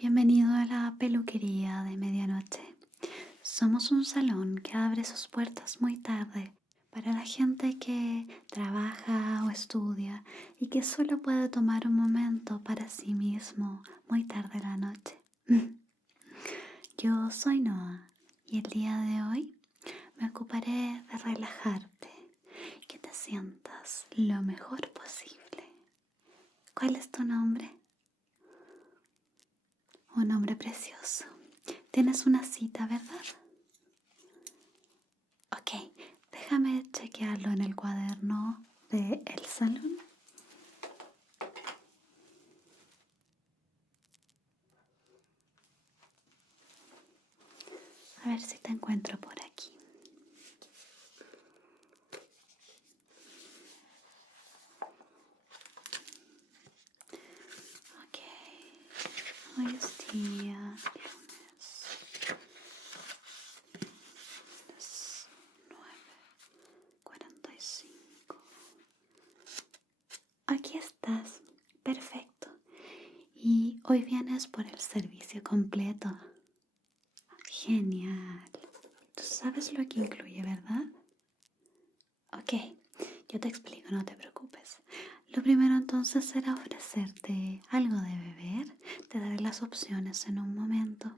Bienvenido a la peluquería de medianoche. Somos un salón que abre sus puertas muy tarde para la gente que trabaja o estudia y que solo puede tomar un momento para sí mismo muy tarde en la noche. Yo soy Noah y el día de hoy me ocuparé de relajarte y que te sientas lo mejor posible. ¿Cuál es tu nombre? Un nombre precioso. Tienes una cita, ¿verdad? Ok, déjame chequearlo en el cuaderno del salón. A ver si te encuentro por aquí. Ok, hoy es día lunes. Las 9:45. Aquí estás. Perfecto. Y hoy vienes por el servicio completo. Genial. Tú sabes lo que incluye, ¿verdad? Ok, yo te explico, no te preocupes. Lo primero entonces será ofrecerte algo de beber. Te daré las opciones en un momento.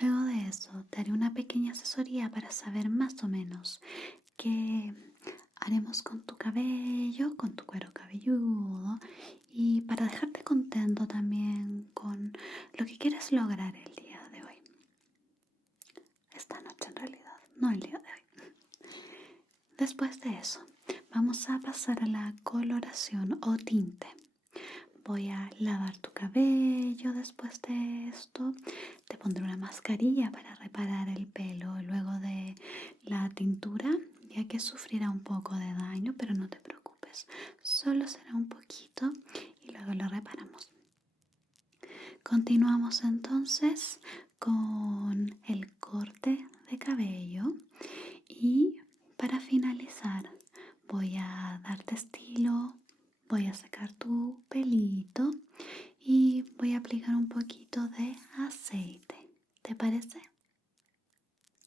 Luego de eso, te haré una pequeña asesoría para saber más o menos qué haremos con tu cabello, con tu cuero cabelludo y para dejarte contento también con lo que quieres lograr el día de hoy. Esta noche en realidad, no el día de hoy. Después de eso, vamos a pasar a la coloración o tinte. Voy a lavar tu cabello después de esto. Te pondré una mascarilla para reparar el pelo luego de la tintura, ya que sufrirá un poco de daño, pero no te preocupes. Solo será un poquito y luego lo reparamos. Continuamos entonces con el corte de cabello y para finalizar voy a darte estilo, voy a sacar tu pelito y voy a aplicar un poquito de aceite. ¿Te parece?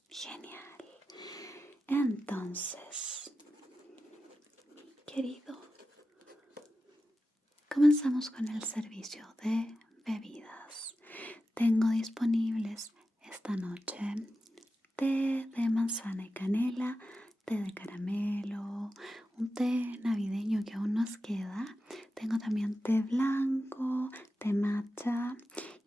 Genial. Entonces, querido, comenzamos con el servicio de bebidas. Tengo disponibles esta noche té de manzana y canela, té de caramelo, un té navideño que aún nos queda. Tengo también té blanco, té matcha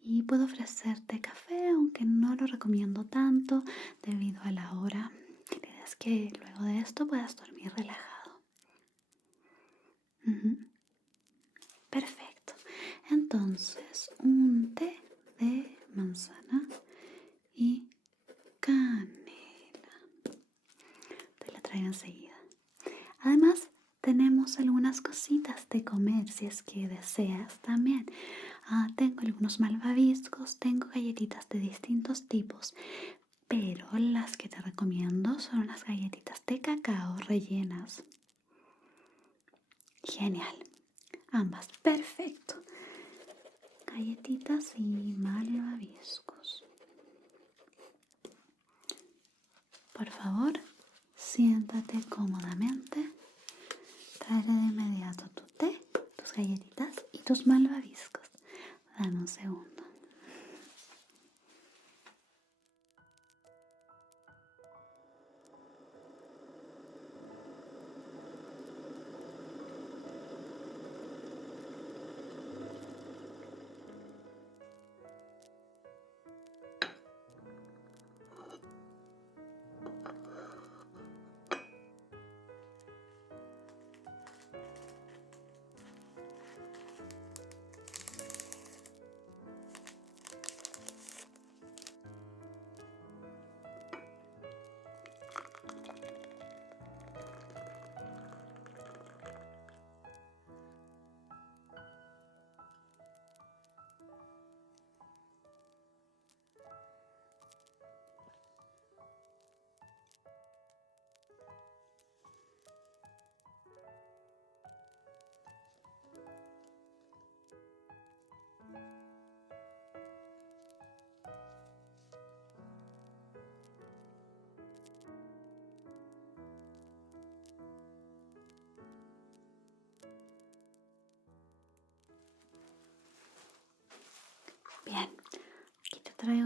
y puedo ofrecerte café, aunque no lo recomiendo tanto debido a la hora. La idea es que luego de esto puedas dormir relajado. Ujú. Perfecto. Entonces, un té de manzana y canela. Te la traigo enseguida. Además, tenemos algunas cositas de comer si es que deseas también. Tengo algunos malvaviscos, tengo galletitas de distintos tipos, pero las que te recomiendo son las galletitas de cacao rellenas. Genial. Ambas. Perfecto. Galletitas y malvaviscos. Por favor, siéntate cómodamente. Traeré de inmediato tu té, tus galletitas y tus malvaviscos. Dame un segundo.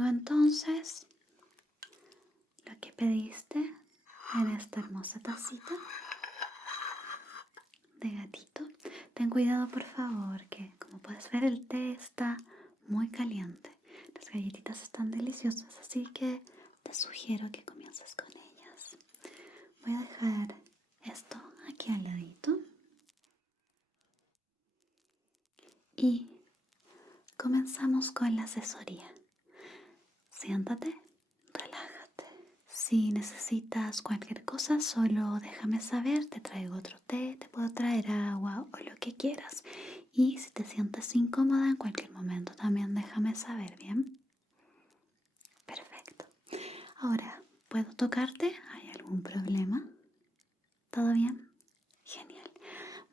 entonces lo que pediste en esta hermosa tacita de gatito. Ten cuidado por favor, que como puedes ver el té está muy caliente. Las galletitas están deliciosas, así que te sugiero que comiences con ellas. Voy a dejar esto aquí al ladito y comenzamos con la asesoría. Siéntate, relájate. Si necesitas cualquier cosa, solo déjame saber, te traigo otro té, te puedo traer agua o lo que quieras. Y si te sientes incómoda en cualquier momento, también déjame saber, ¿bien? Perfecto. Ahora, ¿puedo tocarte? ¿Hay algún problema? ¿Todo bien? Genial.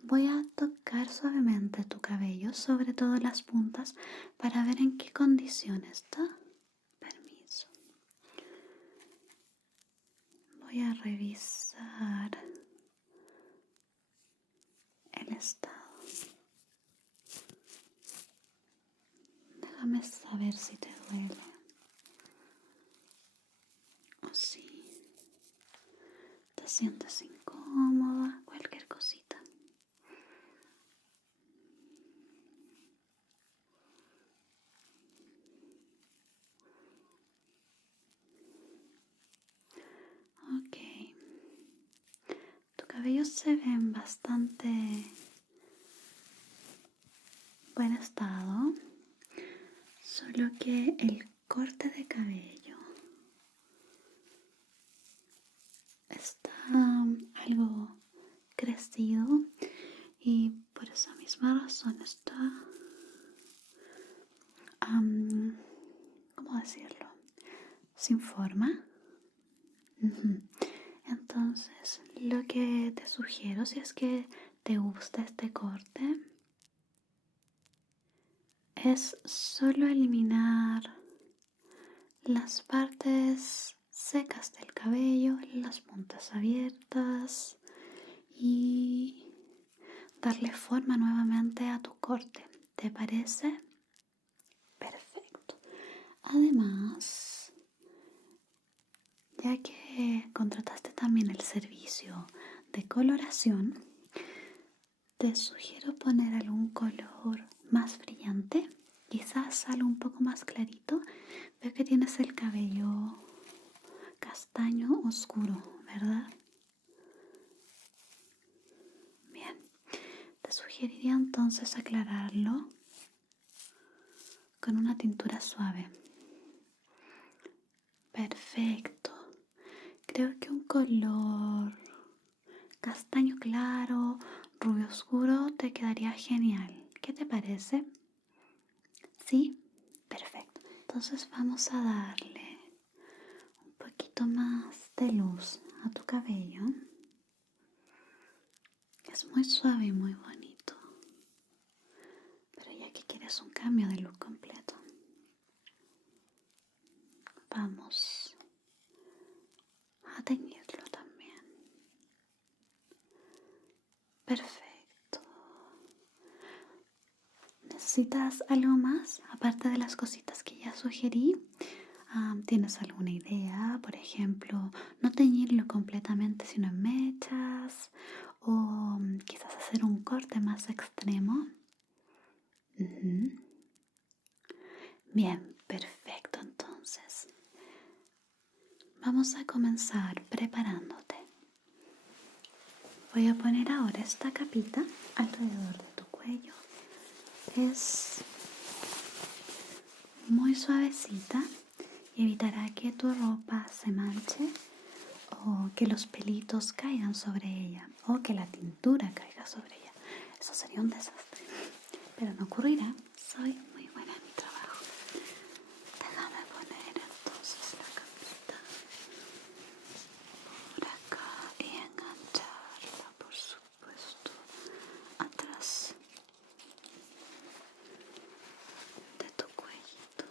Voy a tocar suavemente tu cabello, sobre todo las puntas, para ver en qué condición está. Permiso. Voy a revisar el estado. Déjame saber si te duele o si te sientes incómoda, cualquier cosita. Ok, tu cabello se ve en bastante buen estado, solo que el corte de cabello está algo crecido y por esa misma razón está, ¿cómo decirlo? Sin forma. Entonces, lo que te sugiero, si es que te gusta este corte, es solo eliminar las partes secas del cabello, las puntas abiertas y darle forma nuevamente a tu corte. ¿Te parece? Perfecto. Además, ya que contrataste también el servicio de coloración, te sugiero poner algún color más brillante, quizás algo un poco más clarito. Veo que tienes el cabello castaño oscuro, ¿verdad? Bien, te sugeriría entonces aclararlo con una tintura suave. Perfecto. Creo que un color castaño claro, rubio oscuro te quedaría genial. ¿Qué te parece? ¿Sí? Perfecto. Entonces vamos a darle un poquito más de luz a tu cabello. Es muy suave y muy bonito. Pero ya que quieres un cambio de look completo, vamos a teñirlo también. Perfecto. ¿Necesitas algo más aparte de las cositas que ya sugerí? ¿Tienes alguna idea? Por ejemplo, no teñirlo completamente sino en mechas o quizás hacer un corte más extremo. Ujú. Bien, perfecto. Entonces, vamos a comenzar preparándote. Voy a poner ahora esta capita alrededor de tu cuello. Es muy suavecita y evitará que tu ropa se manche o que los pelitos caigan sobre ella o que la tintura caiga sobre ella. Eso sería un desastre, pero no ocurrirá. Soy muy buena en mi trabajo. Déjame poner entonces la capita por acá y engancharla, por supuesto, atrás de tu cuellito.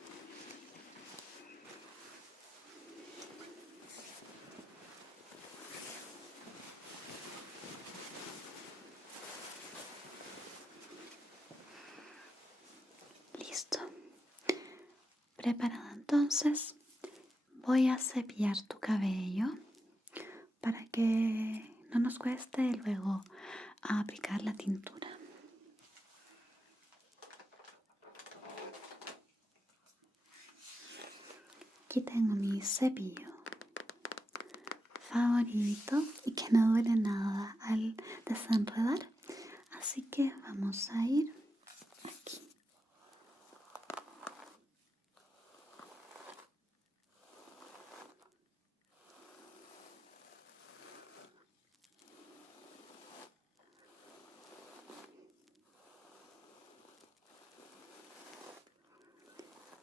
Listo. Preparada Entonces voy a cepillar tu cabello para que no nos cueste luego aplicar la tintura. Aquí tengo mi cepillo favorito y que no duele nada al desenredar, así que vamos a ir aquí.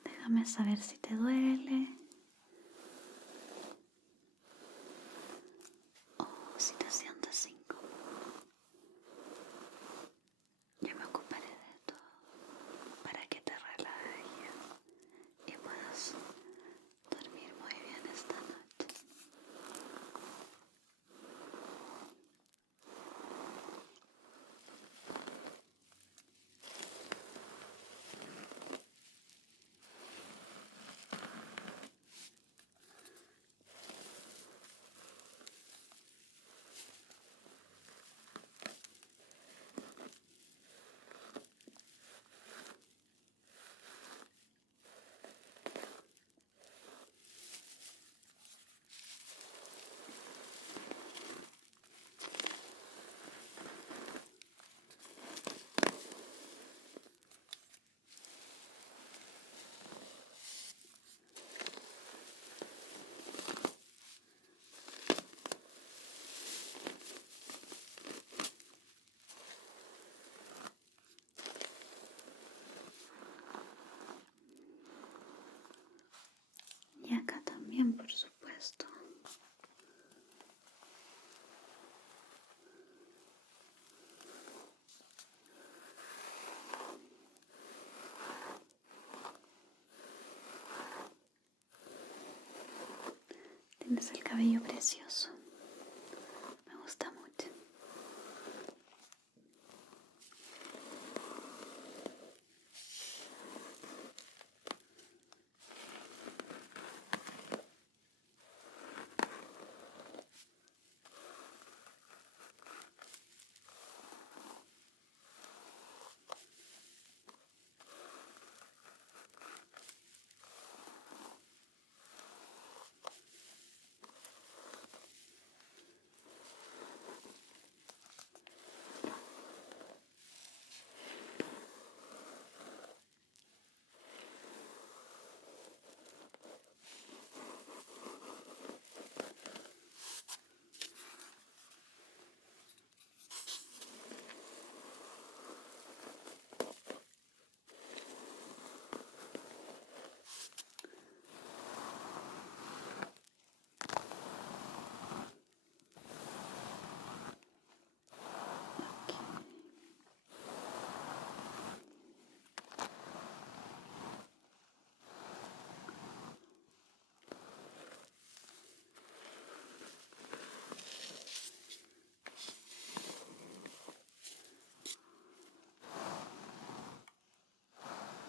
Déjame saber si te duele o si te sientes incómodo. Yo me ocuparé de todo para que te relajes y puedas dormir muy bien esta noche. Y acá también, por supuesto. Tienes el cabello precioso. Me gusta mucho.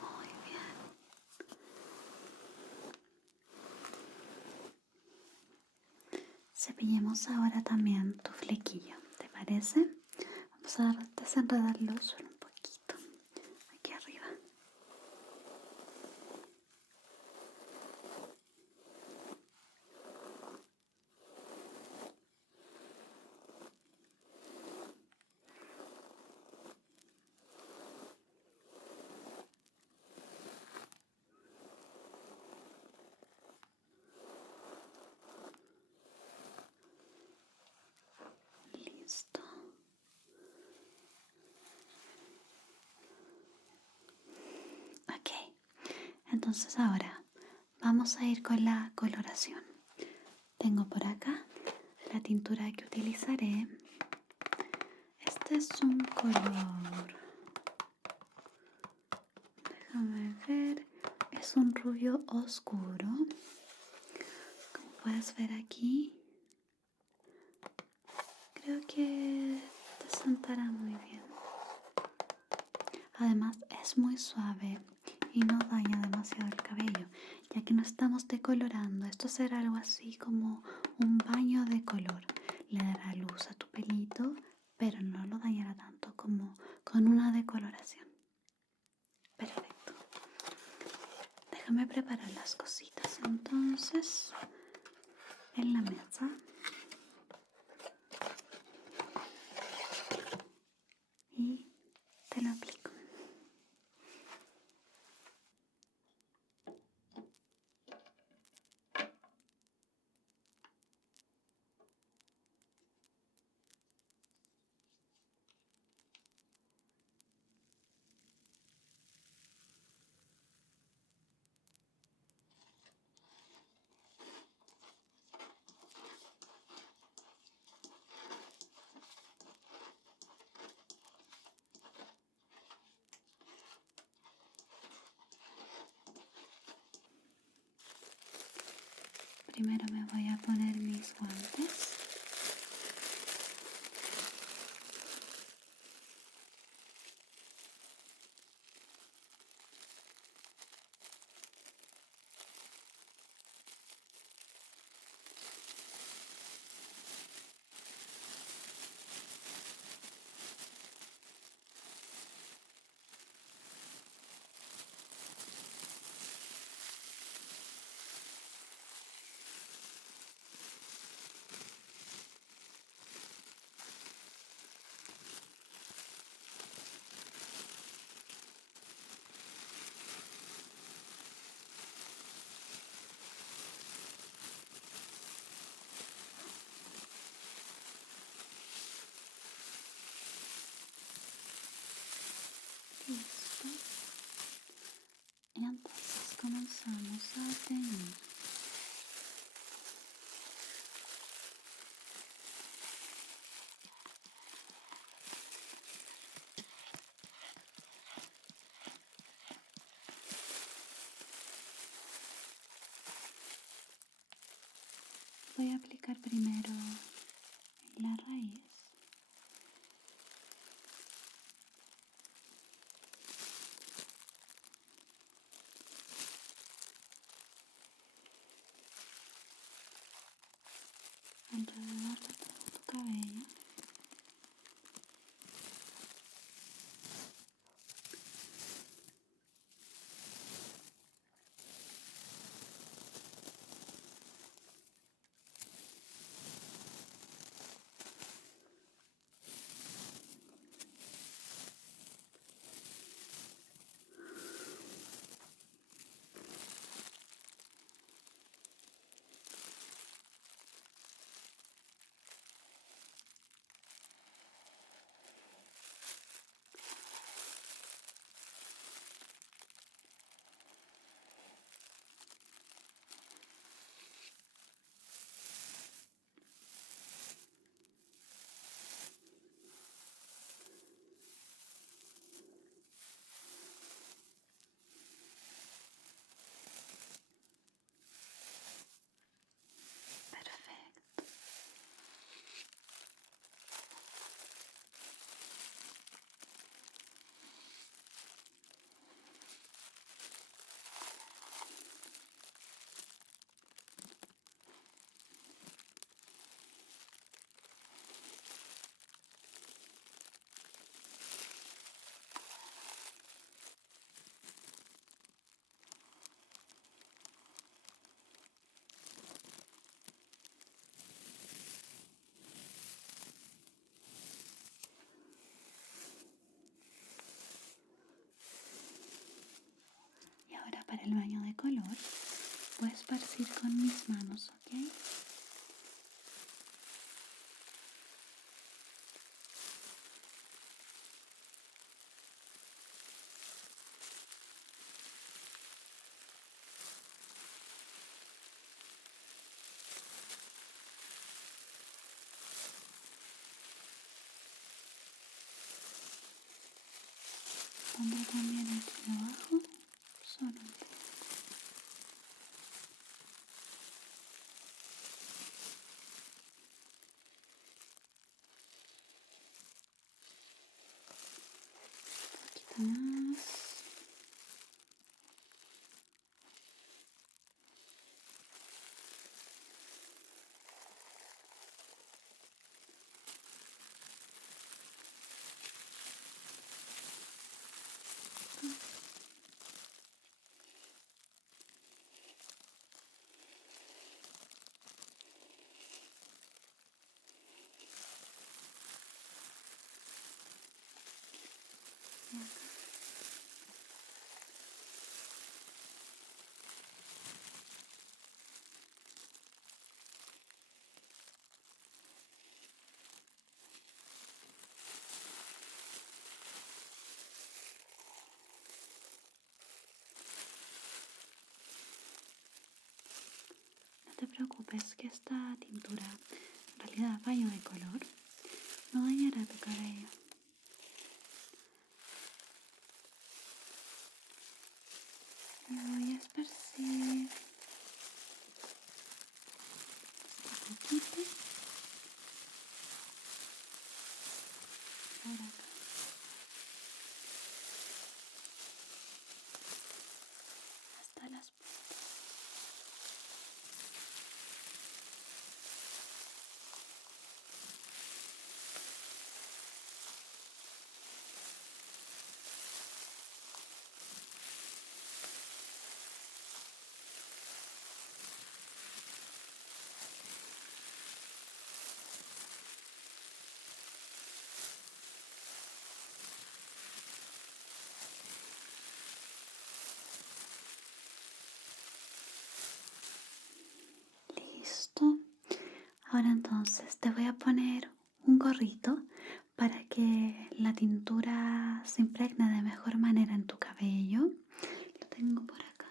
Muy bien. Cepillemos ahora también tu flequillo, ¿te parece? Vamos a desenredarlo solo un poquito aquí arriba. Listo. Ok, entonces ahora vamos a ir con la coloración. Tengo por acá la tintura que utilizaré. Este es un color, déjame ver, es un rubio oscuro. Como puedes ver aquí, creo que te sentará muy bien. Además es muy suave y no daña demasiado el cabello, ya que no estamos decolorando. Esto será algo así como un baño de color. Le dará luz a tu pelito, pero no lo dañará tanto como con una decoloración. Perfecto. Déjame preparar las cositas entonces en la mesa. Y te lo aplico. Primero me voy a poner mis guantes. Listo. Y entonces comenzamos a teñir. Voy a aplicar primero la raíz. Alrededor de todo tu cabello. Perfecto. Y ahora para el baño de color voy a esparcir con mis manos, ¿ok? Pondré también aquí abajo, solo un poco. Un poquito más. te preocupes que esta tintura, en realidad baño de color, no dañará tu cabello. Y voy a esparcir un poquito por acá. Hasta las puntas. Listo. Ahora entonces te voy a poner un gorrito para que la tintura se impregne de mejor manera en tu cabello. Lo tengo por acá.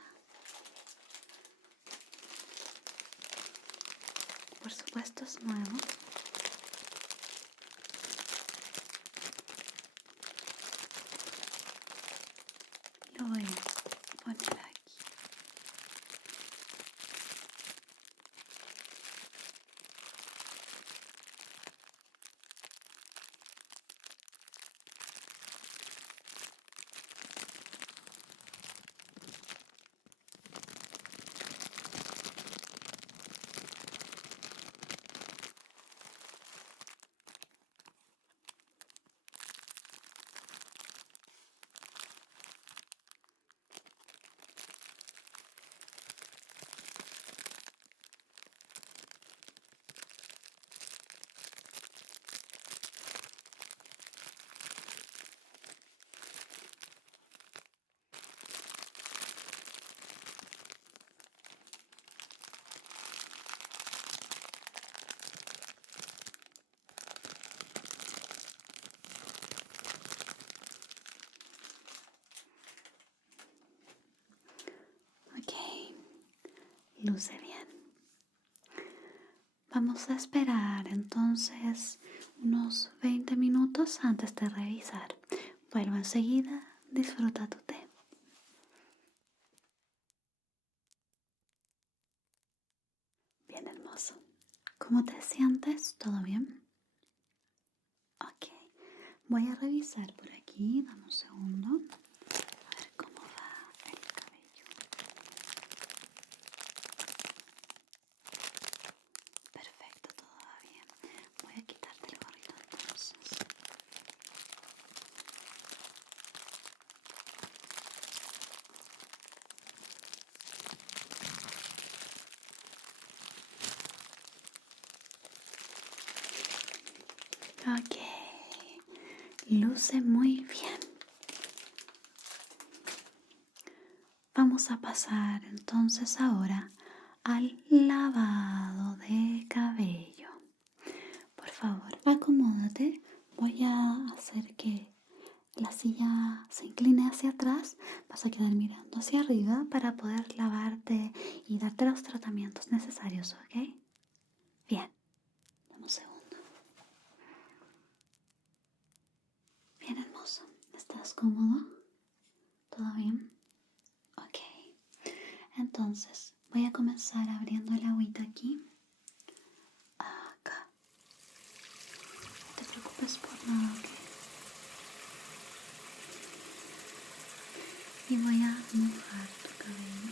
Por supuesto es nuevo. Lo voy a poner aquí. Ok, luce bien. Vamos a esperar entonces unos 20 minutos antes de revisar. Vuelvo enseguida, disfruta tu té. Bien hermoso. ¿Cómo te sientes? ¿Todo bien? Ok, voy a revisar por aquí, dame un segundo, a ver cómo va el cabello. Perfecto, todo va bien. Voy a quitarte el gorrito entonces. Ok, luce muy bien. Vamos a pasar entonces ahora al lavado de cabello. Por favor, acomódate. Voy a hacer que la silla se incline hacia atrás. Vas a quedar mirando hacia arriba para poder lavarte y darte los tratamientos necesarios, ¿ok? Bien, dame un segundo. Bien, hermoso. ¿Estás cómodo? ¿Todo bien? Ok. Entonces, voy a comenzar abriendo el agüita aquí. Acá. No te preocupes por nada, ¿ok? Y voy a mojar tu cabello.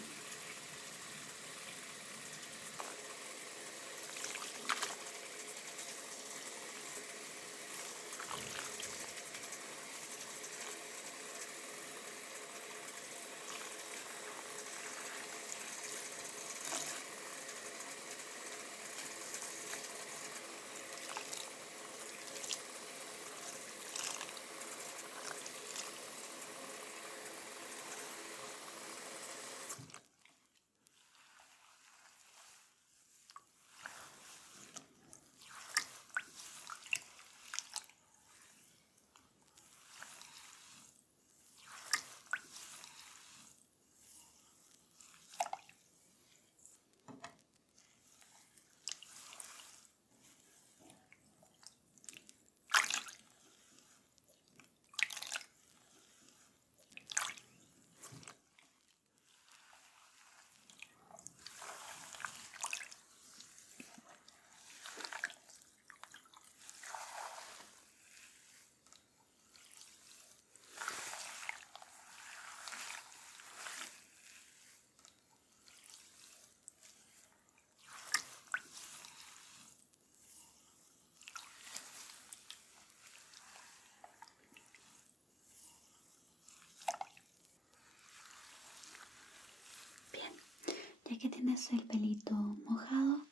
que tienes el pelito mojado,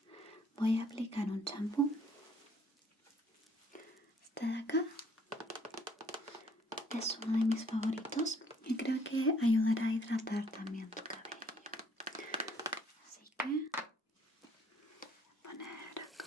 voy a aplicar un champú. Este de acá es uno de mis favoritos y creo que ayudará a hidratar también tu cabello. Así que poner acá.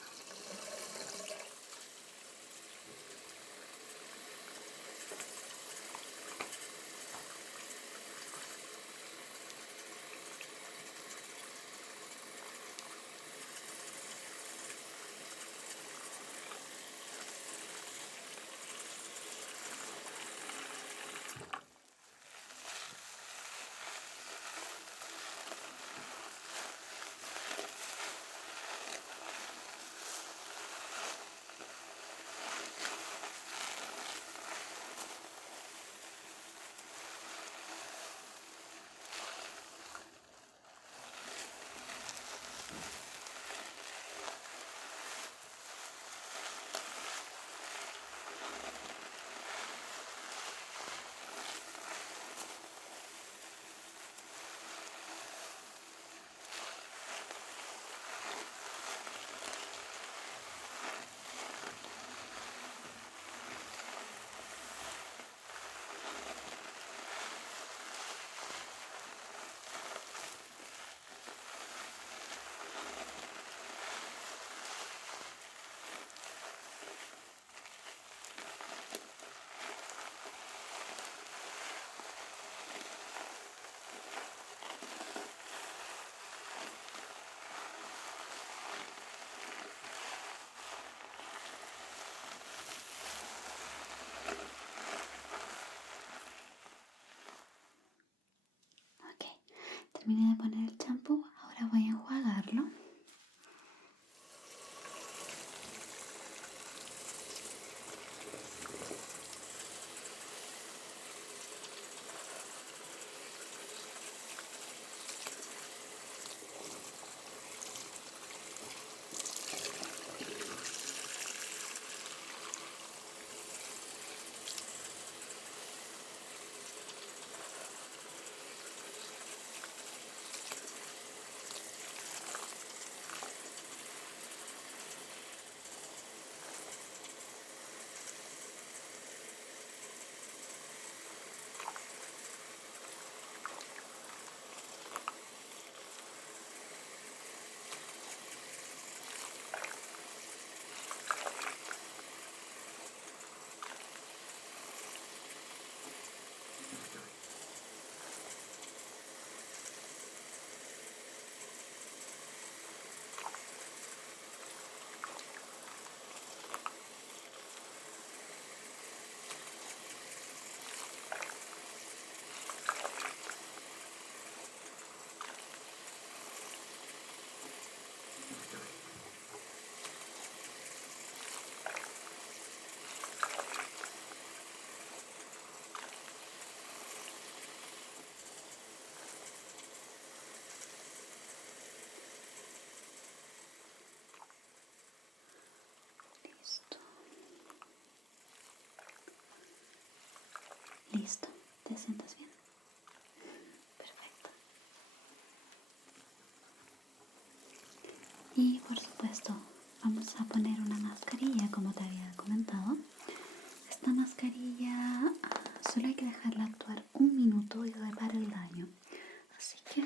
Ok, terminé de poner el champú, ahora voy a enjuagarlo. Listo. Listo. ¿Te sientas bien? Perfecto. Y por supuesto, vamos a poner una mascarilla como te había comentado. Esta mascarilla solo hay que dejarla actuar 1 minuto y repara el daño. Así que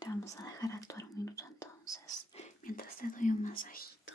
le vamos a dejar actuar 1 minuto entonces, mientras te doy un masajito.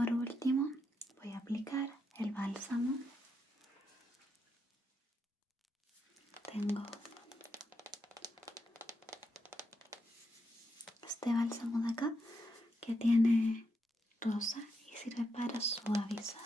por último voy a aplicar el bálsamo. Tengo este bálsamo de acá que tiene rosa y sirve para suavizar.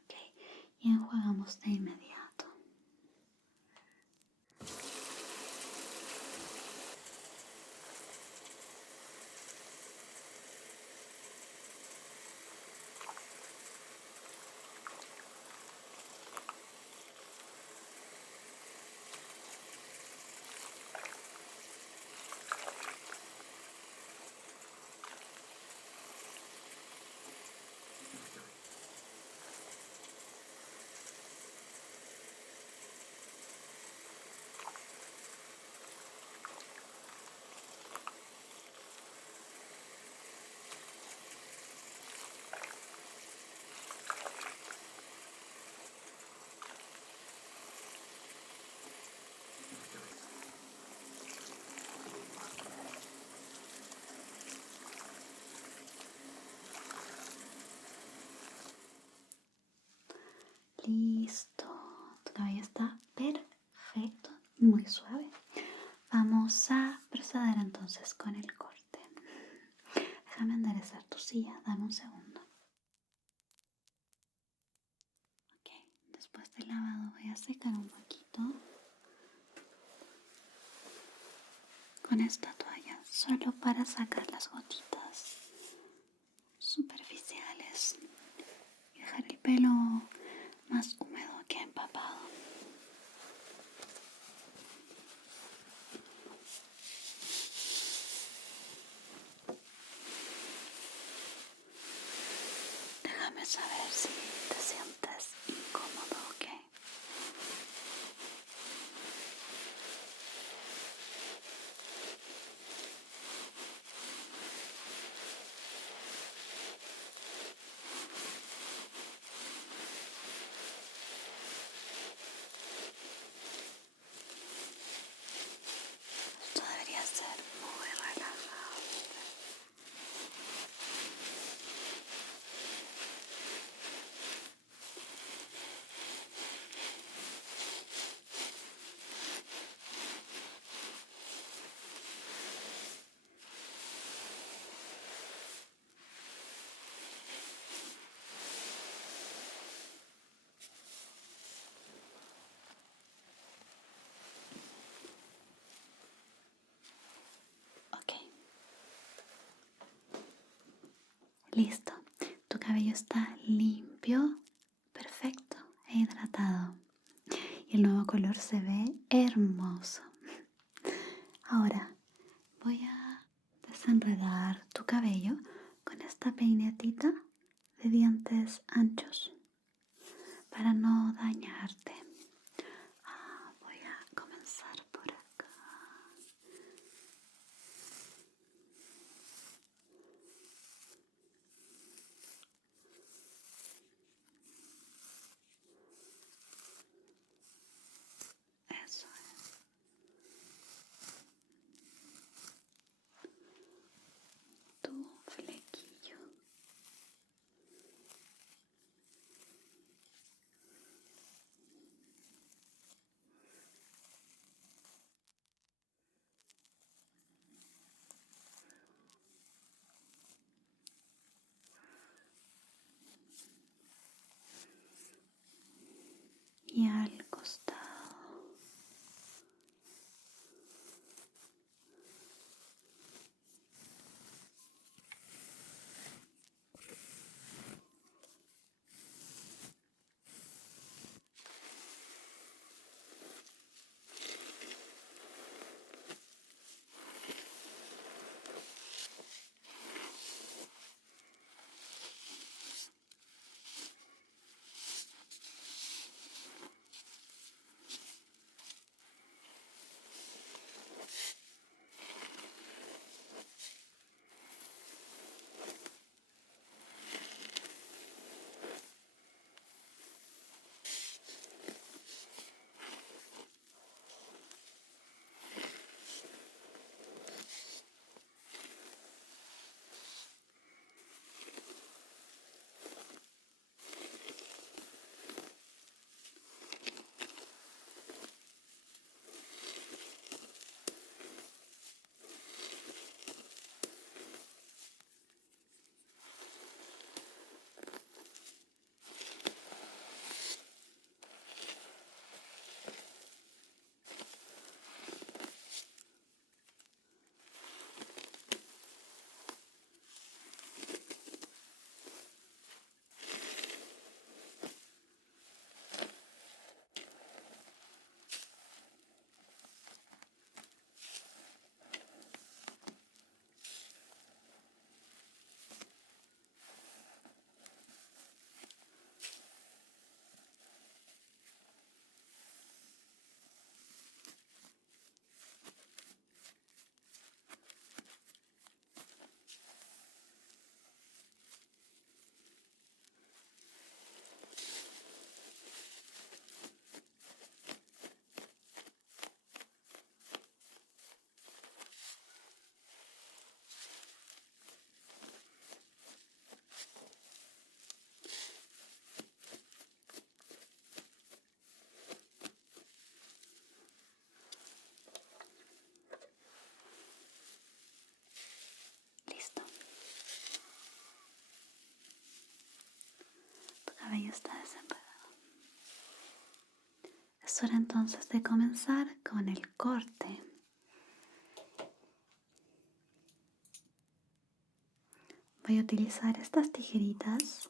Ok, y enjuagamos de inmediato. Listo, tu cabello está perfecto, muy suave. Vamos a proceder entonces con el corte. Déjame enderezar tu silla, dame un segundo. Ok, después del lavado voy a secar un poquito con esta toalla, solo para sacar las gotitas superficiales y dejar el pelo más húmedo que empapado. Déjame saber si te sientes incómodo, ¿ok? Esto debería ser muy relajante. Ok. Listo. Tu cabello está limpio, perfecto e hidratado. Y el nuevo color se ve hermoso. Ahora voy a desenredar tu cabello con esta peinetita de dientes anchos para no dañarte. Voy a comenzar por acá. Eso es. Tu flequillo. está desenredado. Es hora entonces de comenzar con el corte. Voy a utilizar estas tijeritas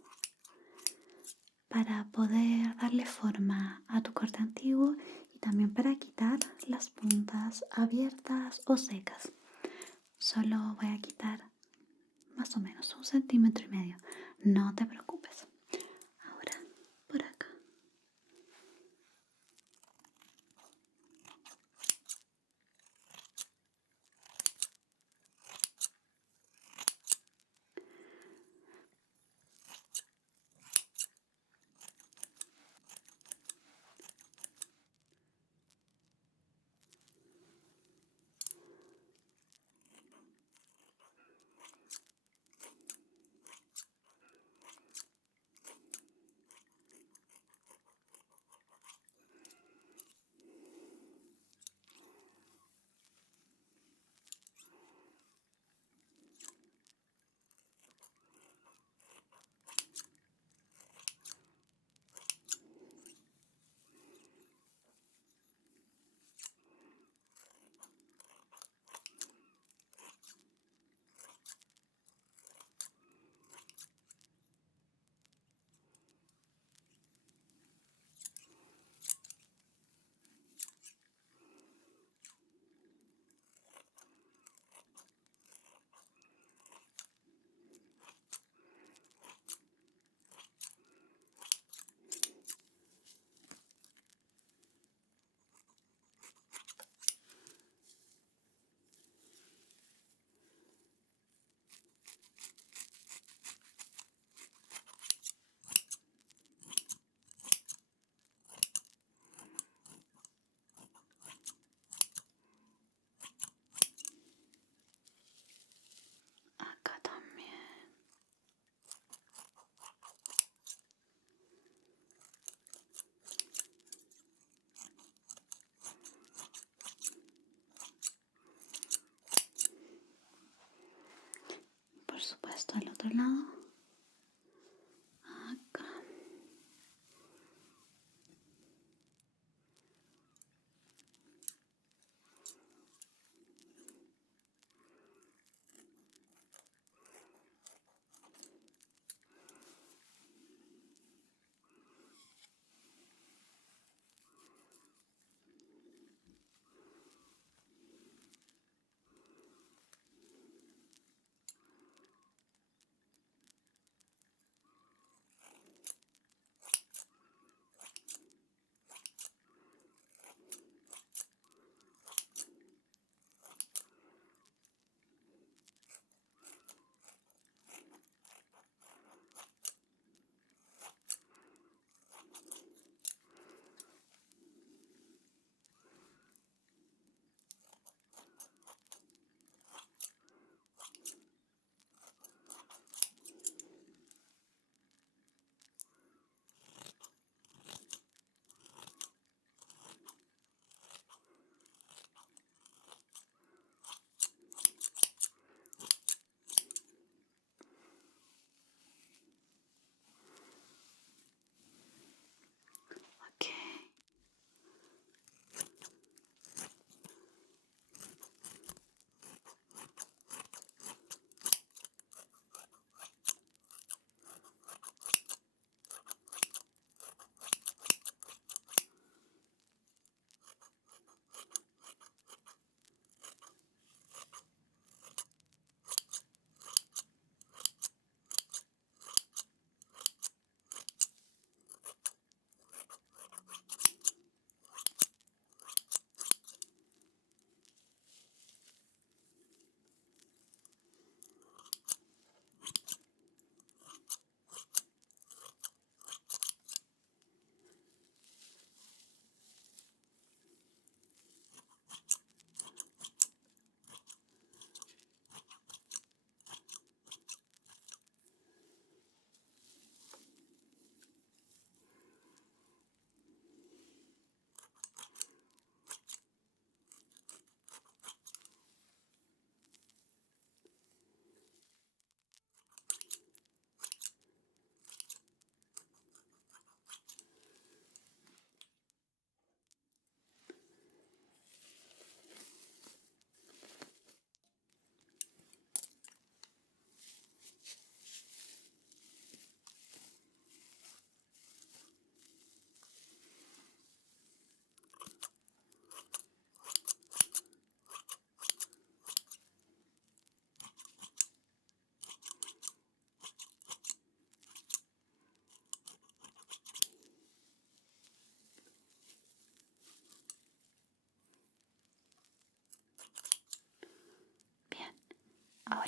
para poder darle forma a tu corte antiguo y también para quitar las puntas abiertas o secas. Solo voy a quitar más o menos 1,5 cm. No te preocupes. Ahora, por acá.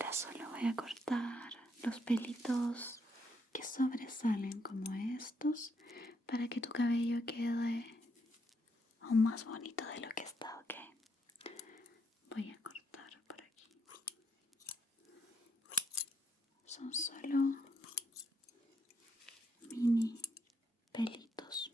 Ahora solo voy a cortar los pelitos que sobresalen como estos para que tu cabello quede aún más bonito de lo que está, ¿ok? Voy a cortar por aquí. Son solo mini pelitos.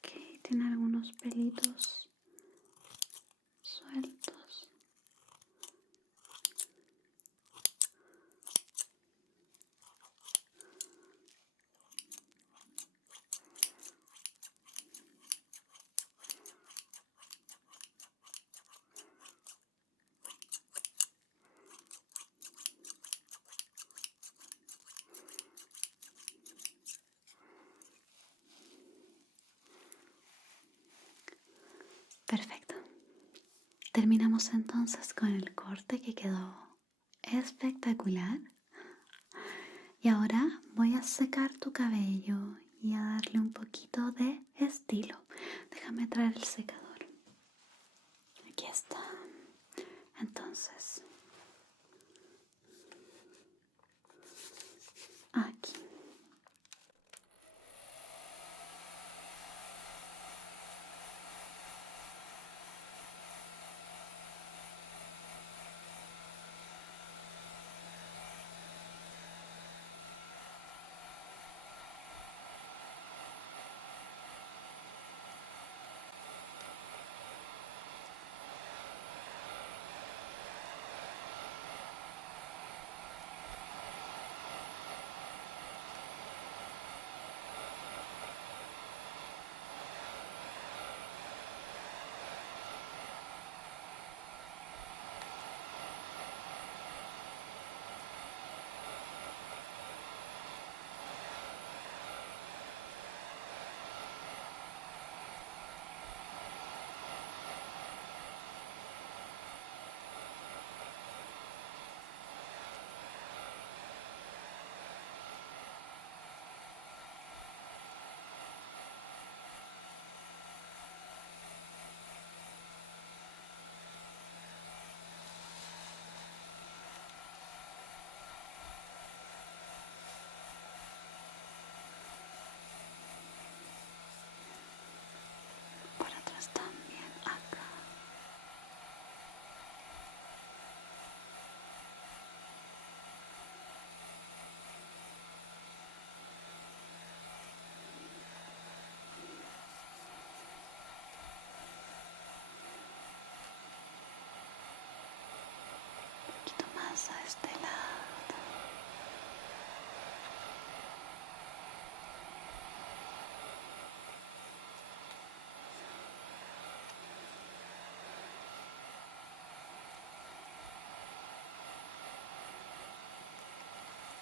Ok, tiene algunos pelitos sueltos. Perfecto. Terminamos entonces con el corte que quedó espectacular. Y ahora voy a secar tu cabello y a darle un poquito de estilo. Déjame traer el secador. Aquí está. Entonces, aquí. Por atrás también, acá. Un poquito más a este lado.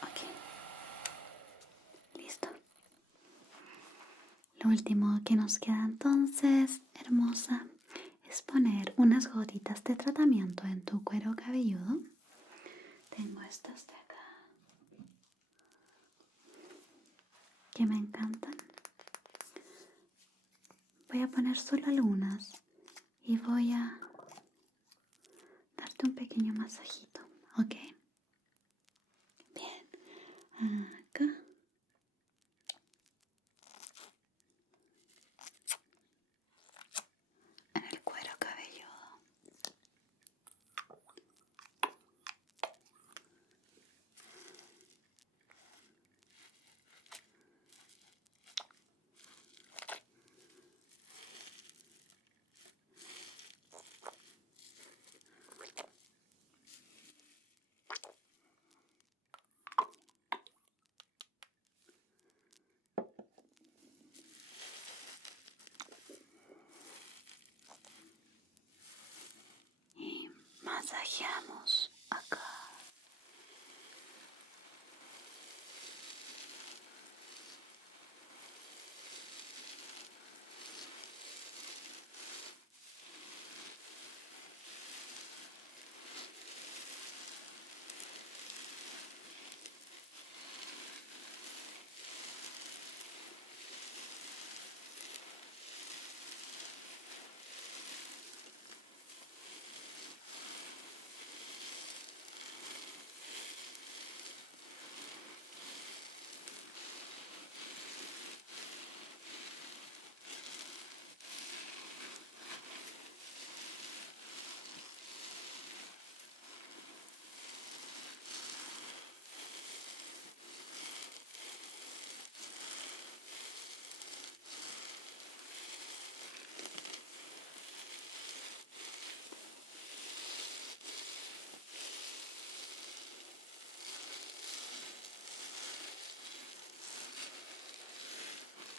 Ok, listo. Lo último que nos queda entonces es hermosa es poner unas gotitas de tratamiento en tu cuero cabelludo. Tengo estas de acá que me encantan. Voy a poner solo algunas y voy a darte un pequeño masajito, ¿ok? Bien, acá. En el cuero cabelludo. Y masajeamos acá.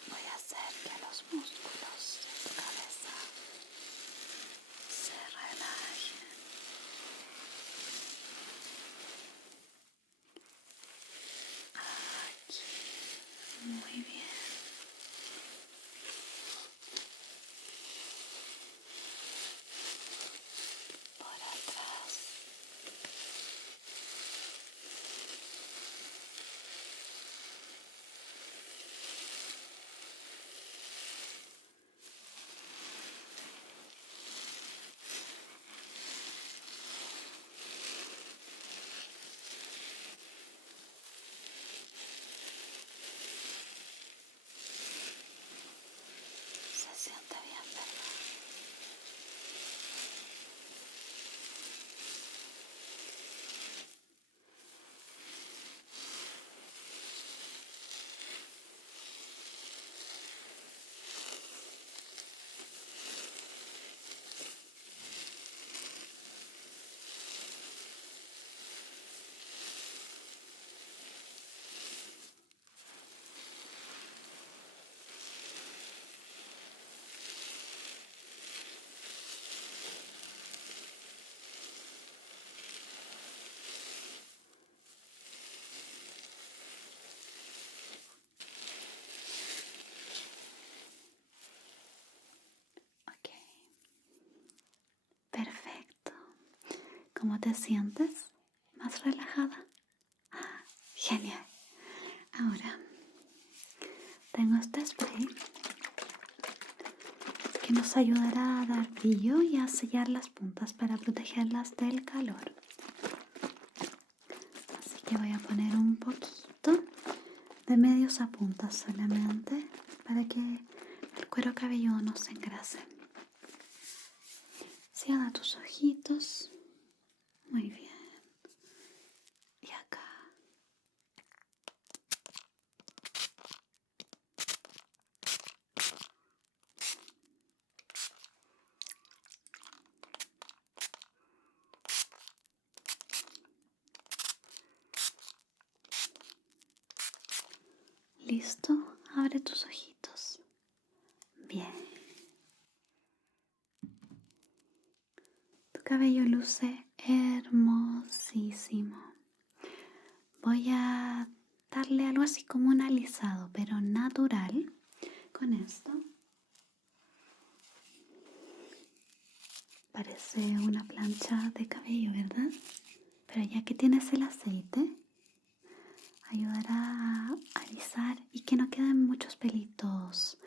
Voy a hacer que los músculos de tu cabeza se relajen. Aquí, muy bien. Por atrás. Se siente bien, ¿verdad? Ok, perfecto. ¿Cómo te sientes? ¿Más relajada? Genial. Ahora tengo este spray que nos ayudará a dar brillo y a sellar las puntas para protegerlas del calor. Así que voy a poner un poquito de medios a puntas solamente para que el cuero cabelludo no se engrase. Cierra tus ojitos. Muy bien. Y acá. ¿Listo? Abre tus ojitos. Bien. Tu cabello luce hermosísimo. Voy a darle algo así como un alisado, pero natural, con esto. Parece una plancha de cabello, ¿verdad? Pero ya que tienes el aceite, ayudará a alisar y que no queden muchos pelitos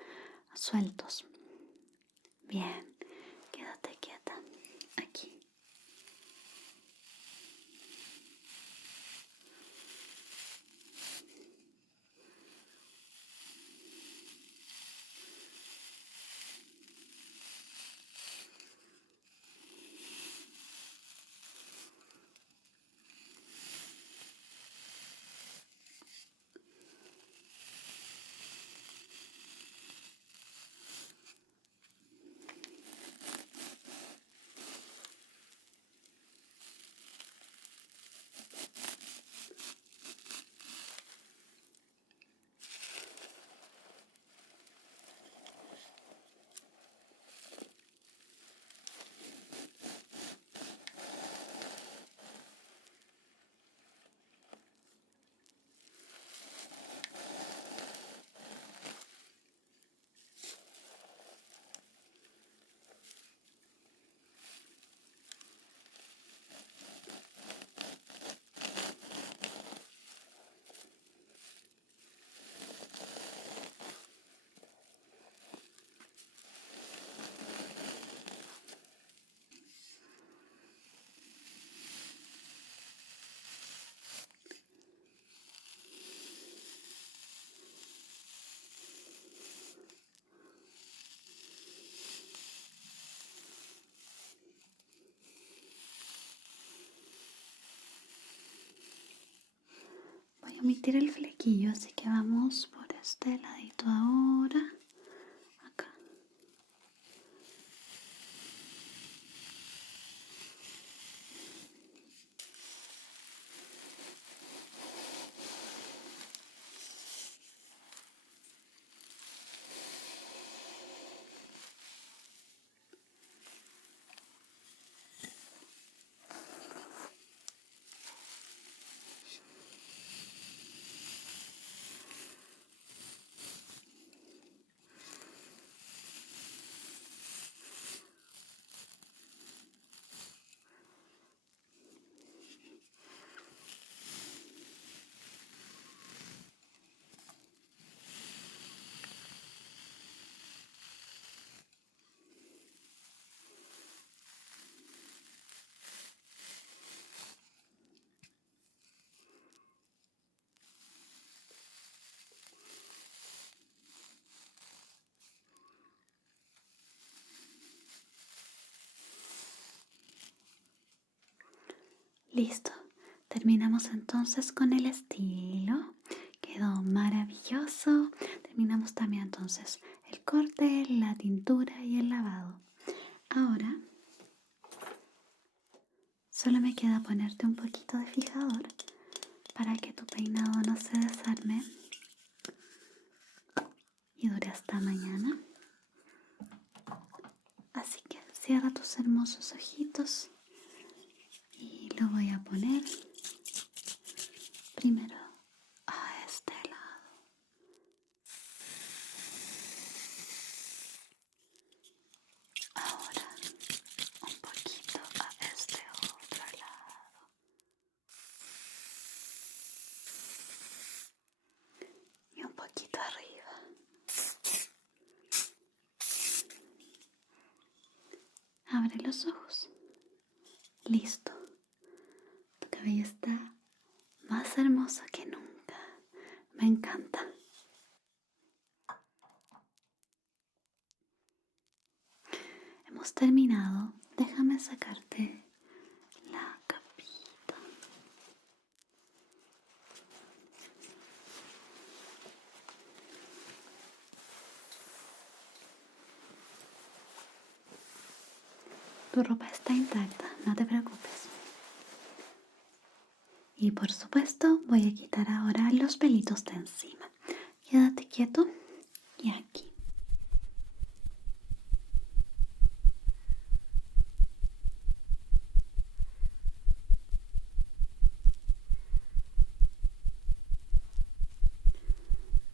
sueltos. Bien, quédate quieta aquí. Voy a omitir el flequillo, así que vamos por este ladito ahora. Acá. Listo. Terminamos entonces con el estilo. Quedó maravilloso. Terminamos también entonces el corte, la tintura y el lavado. Ahora solo me queda ponerte un poquito de fijador para que tu peinado no se desarme y dure hasta mañana. Así que cierra tus hermosos ojitos y lo voy a poner primero a este lado. Ahora un poquito a este otro lado. Y un poquito arriba. Abre los ojos. Listo. Tu cabello está más hermoso que nunca. Me encanta. Hemos terminado. Déjame sacarte la capita. Tu ropa está intacta, no te preocupes. Y por supuesto voy a quitar ahora los pelitos de encima. Quédate quieto y aquí.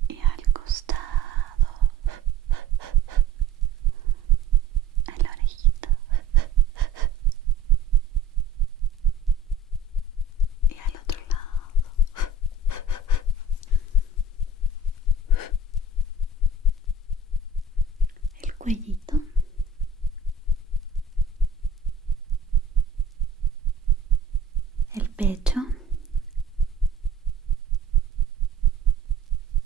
Y al costado. En la orejita. cuellito, el pecho,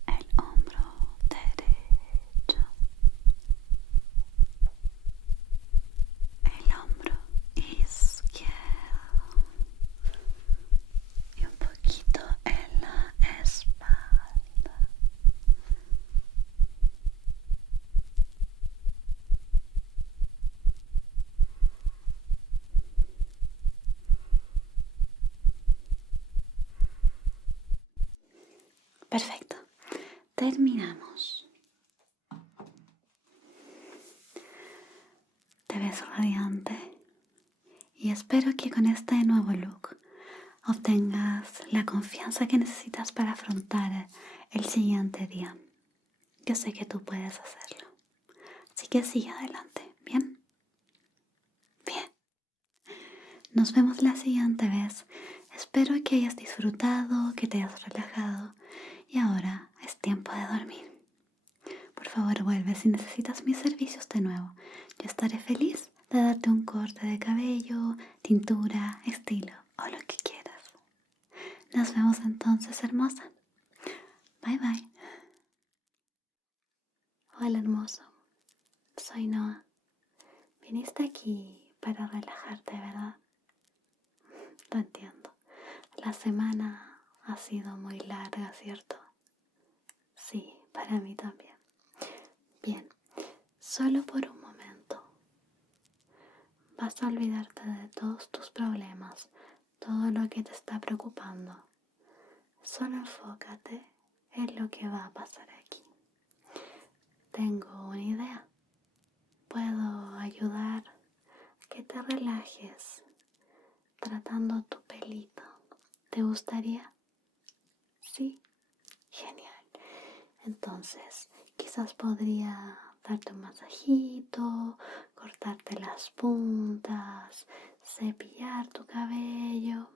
el hombro derecho, el hombro izquierdo y un poquito en la espalda. Perfecto, terminamos. Te ves radiante y espero que con este nuevo look obtengas la confianza que necesitas para afrontar el siguiente día. Yo sé que tú puedes hacerlo, así que sigue adelante, ¿bien? Bien. Nos vemos la siguiente vez. Espero que hayas disfrutado, que te hayas relajado y ahora es tiempo de dormir. Por favor, vuelve si necesitas mis servicios de nuevo. Yo estaré feliz de darte un corte de cabello, tintura, estilo o lo que quieras. Nos vemos entonces, hermosa. Bye bye. Hola, hermoso. Soy Noah. Viniste aquí para relajarte, ¿verdad? Lo entiendo. La semana ha sido muy larga, ¿cierto? Sí, para mí también. Bien, solo por un momento. Vas a olvidarte de todos tus problemas, todo lo que te está preocupando. Solo enfócate en lo que va a pasar aquí. Tengo una idea. Puedo ayudar a que te relajes tratando tu pelito. ¿Te gustaría? Sí, genial. Entonces, quizás podría darte un masajito, cortarte las puntas, cepillar tu cabello,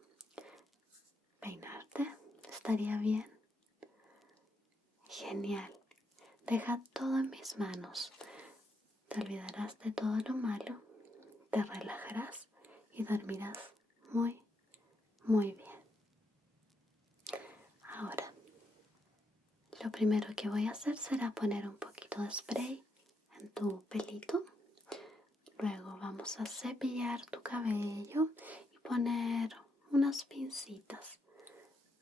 peinarte. ¿Estaría bien? Genial. Deja todo en mis manos. Te olvidarás de todo lo malo, te relajarás y dormirás muy, muy bien. Ahora, lo primero que voy a hacer será poner un poquito de spray en tu pelito. Luego vamos a cepillar tu cabello y poner unas pincitas.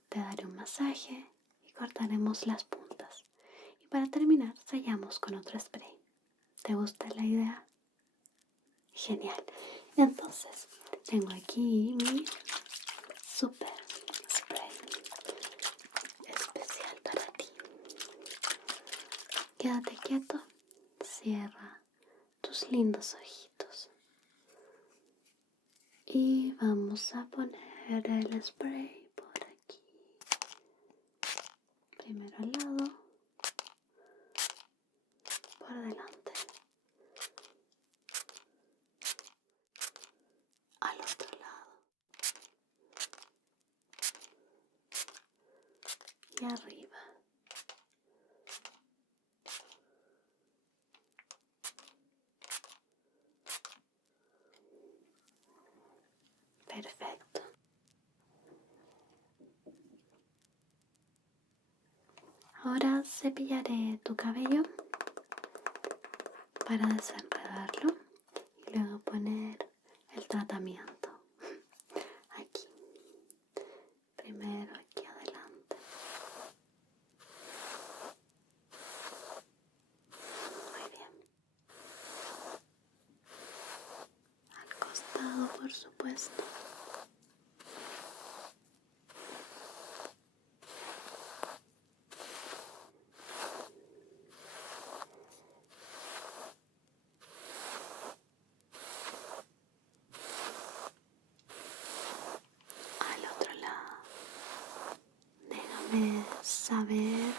Te daré un masaje y cortaremos las puntas. Y para terminar, sellamos con otro spray. ¿Te gusta la idea? Genial. Entonces, tengo aquí mi super spray especial para ti. Quédate quieto. Cierra tus lindos ojitos. Y vamos a poner el spray por aquí. Primero al lado, por delante, al otro lado y arriba. Perfecto. Ahora cepillaré tu cabello para desenredarlo y luego poner el tratamiento. Aquí. Primero aquí adelante. Muy bien. Al costado, por supuesto. Al otro lado. Déjame saber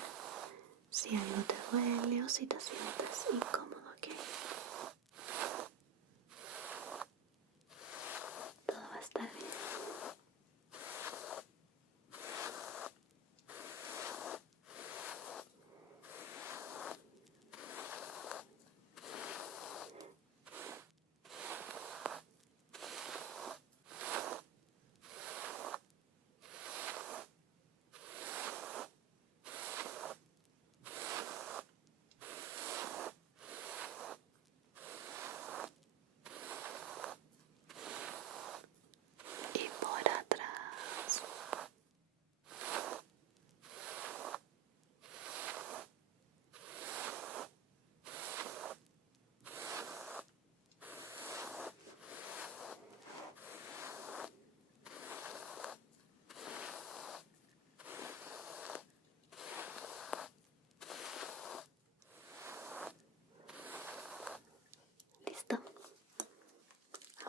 si algo te duele o si te sientes incómodo, ¿ok? Todo va a estar bien.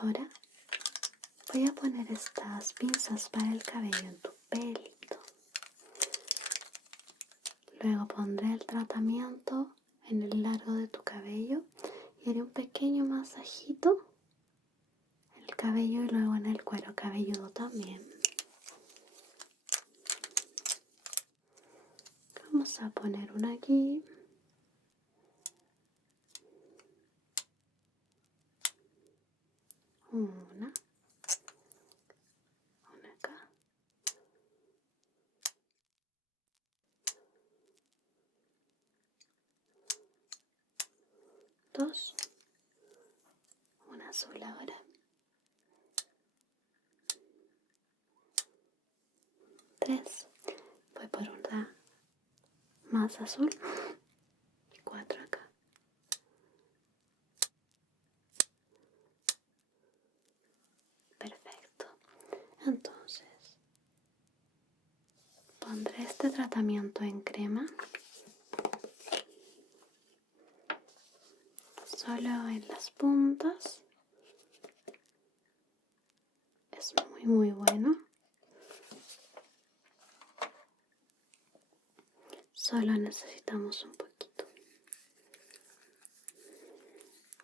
Ahora voy a poner estas pinzas para el cabello en tu pelito. Luego pondré el tratamiento en el largo de tu cabello y haré un pequeño masajito en el cabello y luego en el cuero cabelludo también. Vamos a poner una aquí. Una acá. Dos. Una azul ahora. Tres. Voy por una más azul. Y cuatro acá. Perfecto. Entonces, pondré este tratamiento en crema. Solo en las puntas. Es muy bueno. Solo necesitamos un poquito.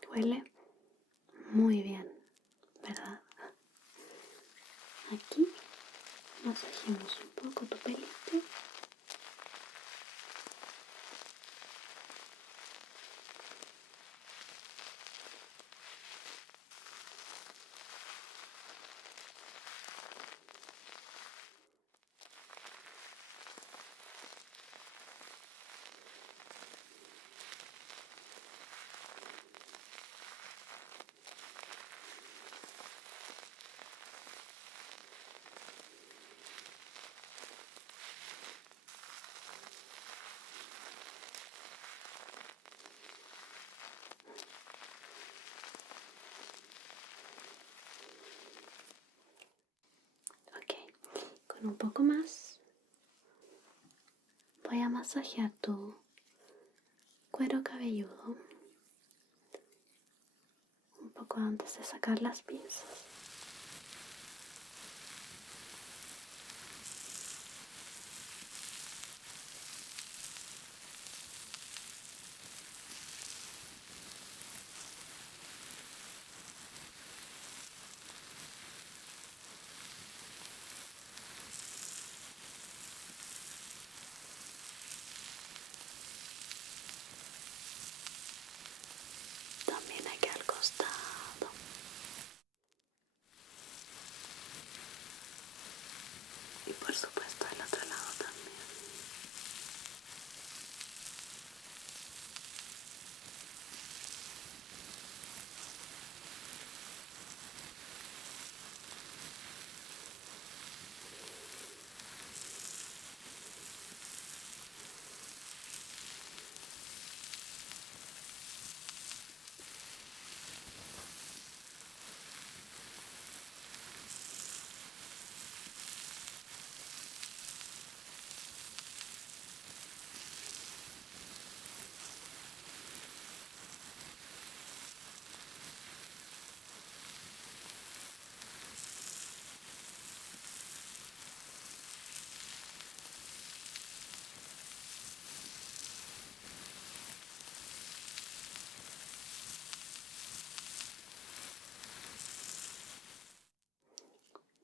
Huele muy bien, ¿verdad? Aquí masajemos un poco tu pelito. Ok, con un poco más voy a masajear tu cuero cabelludo un poco antes de sacar las pinzas. También aquí al costado. Y por supuesto al otro lado también.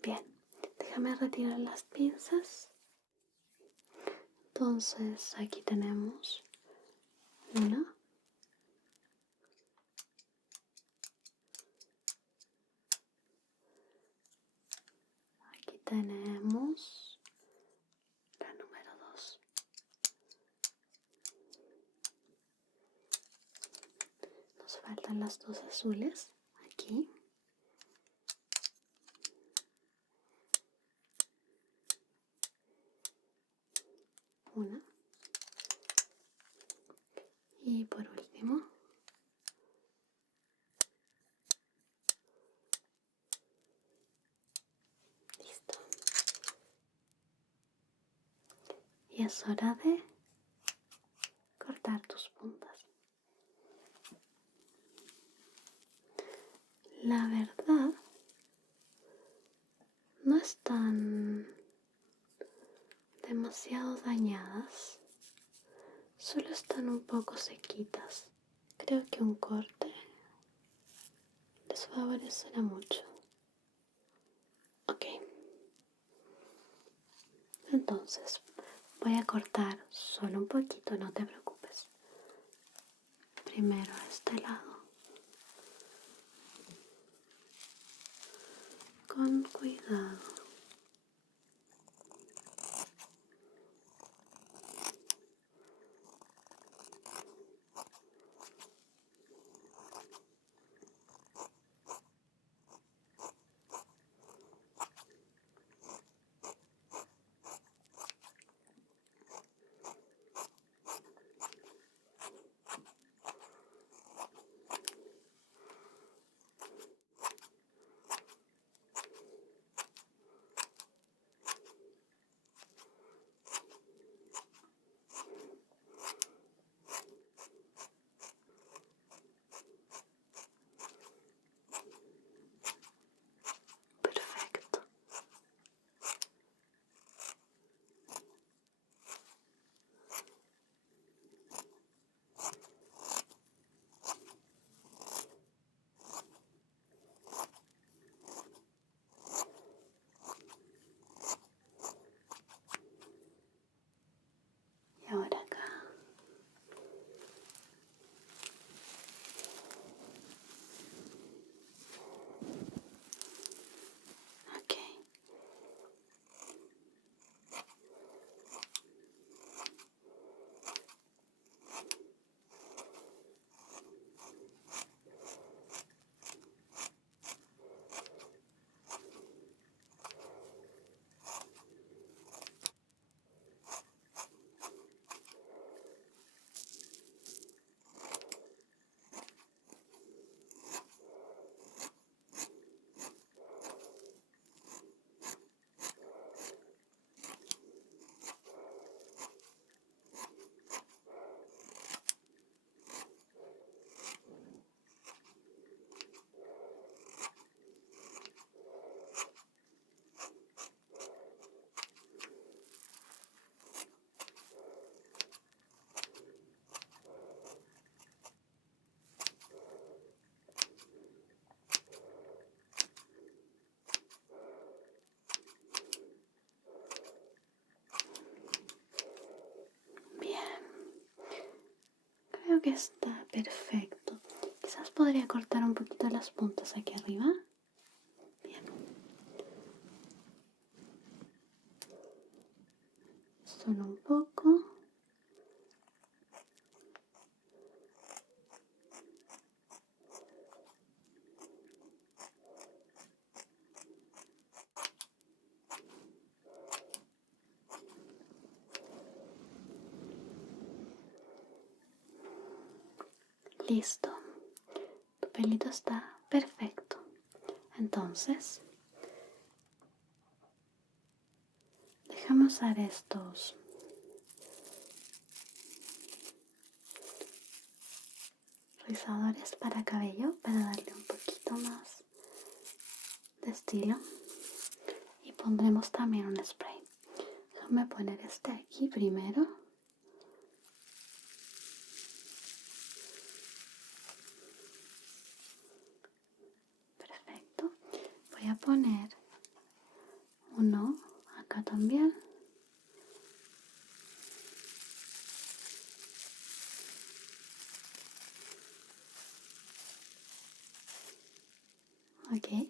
Bien, déjame retirar las pinzas. Entonces aquí tenemos una. Aquí tenemos la número 2. Nos faltan las dos azules. Aquí. Una. Y por último, listo. Y es hora de cortar tus puntas. La verdad, no están demasiado dañadas, solo están un poco sequitas. Creo que un corte les favorecerá mucho. Ok, entonces voy a cortar solo un poquito, no te preocupes. Primero a este lado, con cuidado. Perfecto. Y ahora acá. Ok. Bien, creo que está perfecto. Quizás podría cortar un poquito las puntas aquí arriba. Bien. Solo un poco. Listo. Tu pelito está perfecto. Entonces, déjame usar estos rizadores para cabello para darle un poquito más de estilo. Y pondremos también un spray. Déjame poner este aquí primero. Perfecto. Voy a poner uno acá también. Ok.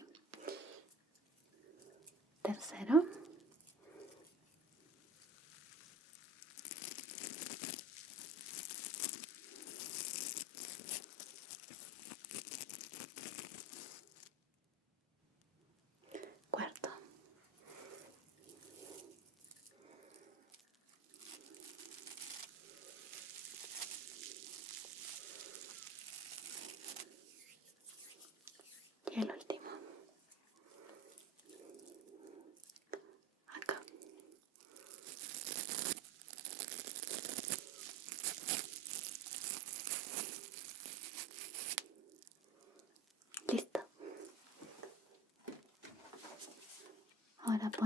Tercero. Cuarto. Y el último.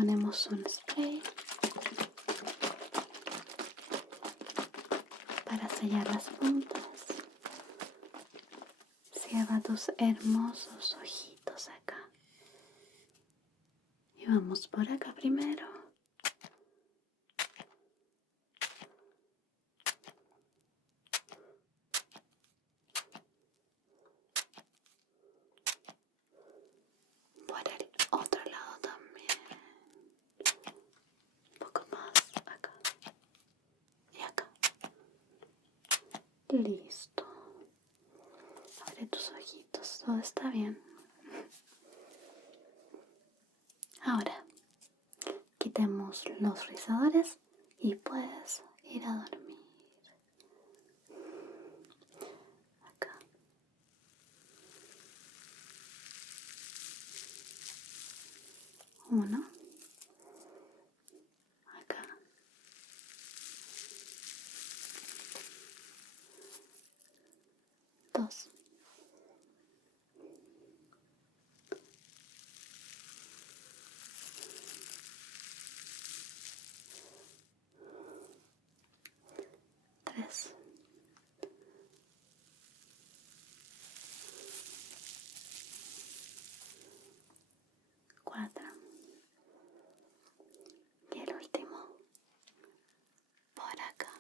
ponemos un spray para sellar las puntas. Cierra tus hermosos ojitos acá. Y vamos por acá primero. Por el otro lado también. Un poco más acá. Y acá. Listo. Abre tus ojitos. Todo está bien. Ahora, quitemos los rizadores y puedes ir a dormir. Acá. Uno. Acá. Dos. Tres. Cuatro. Y el último. Por acá.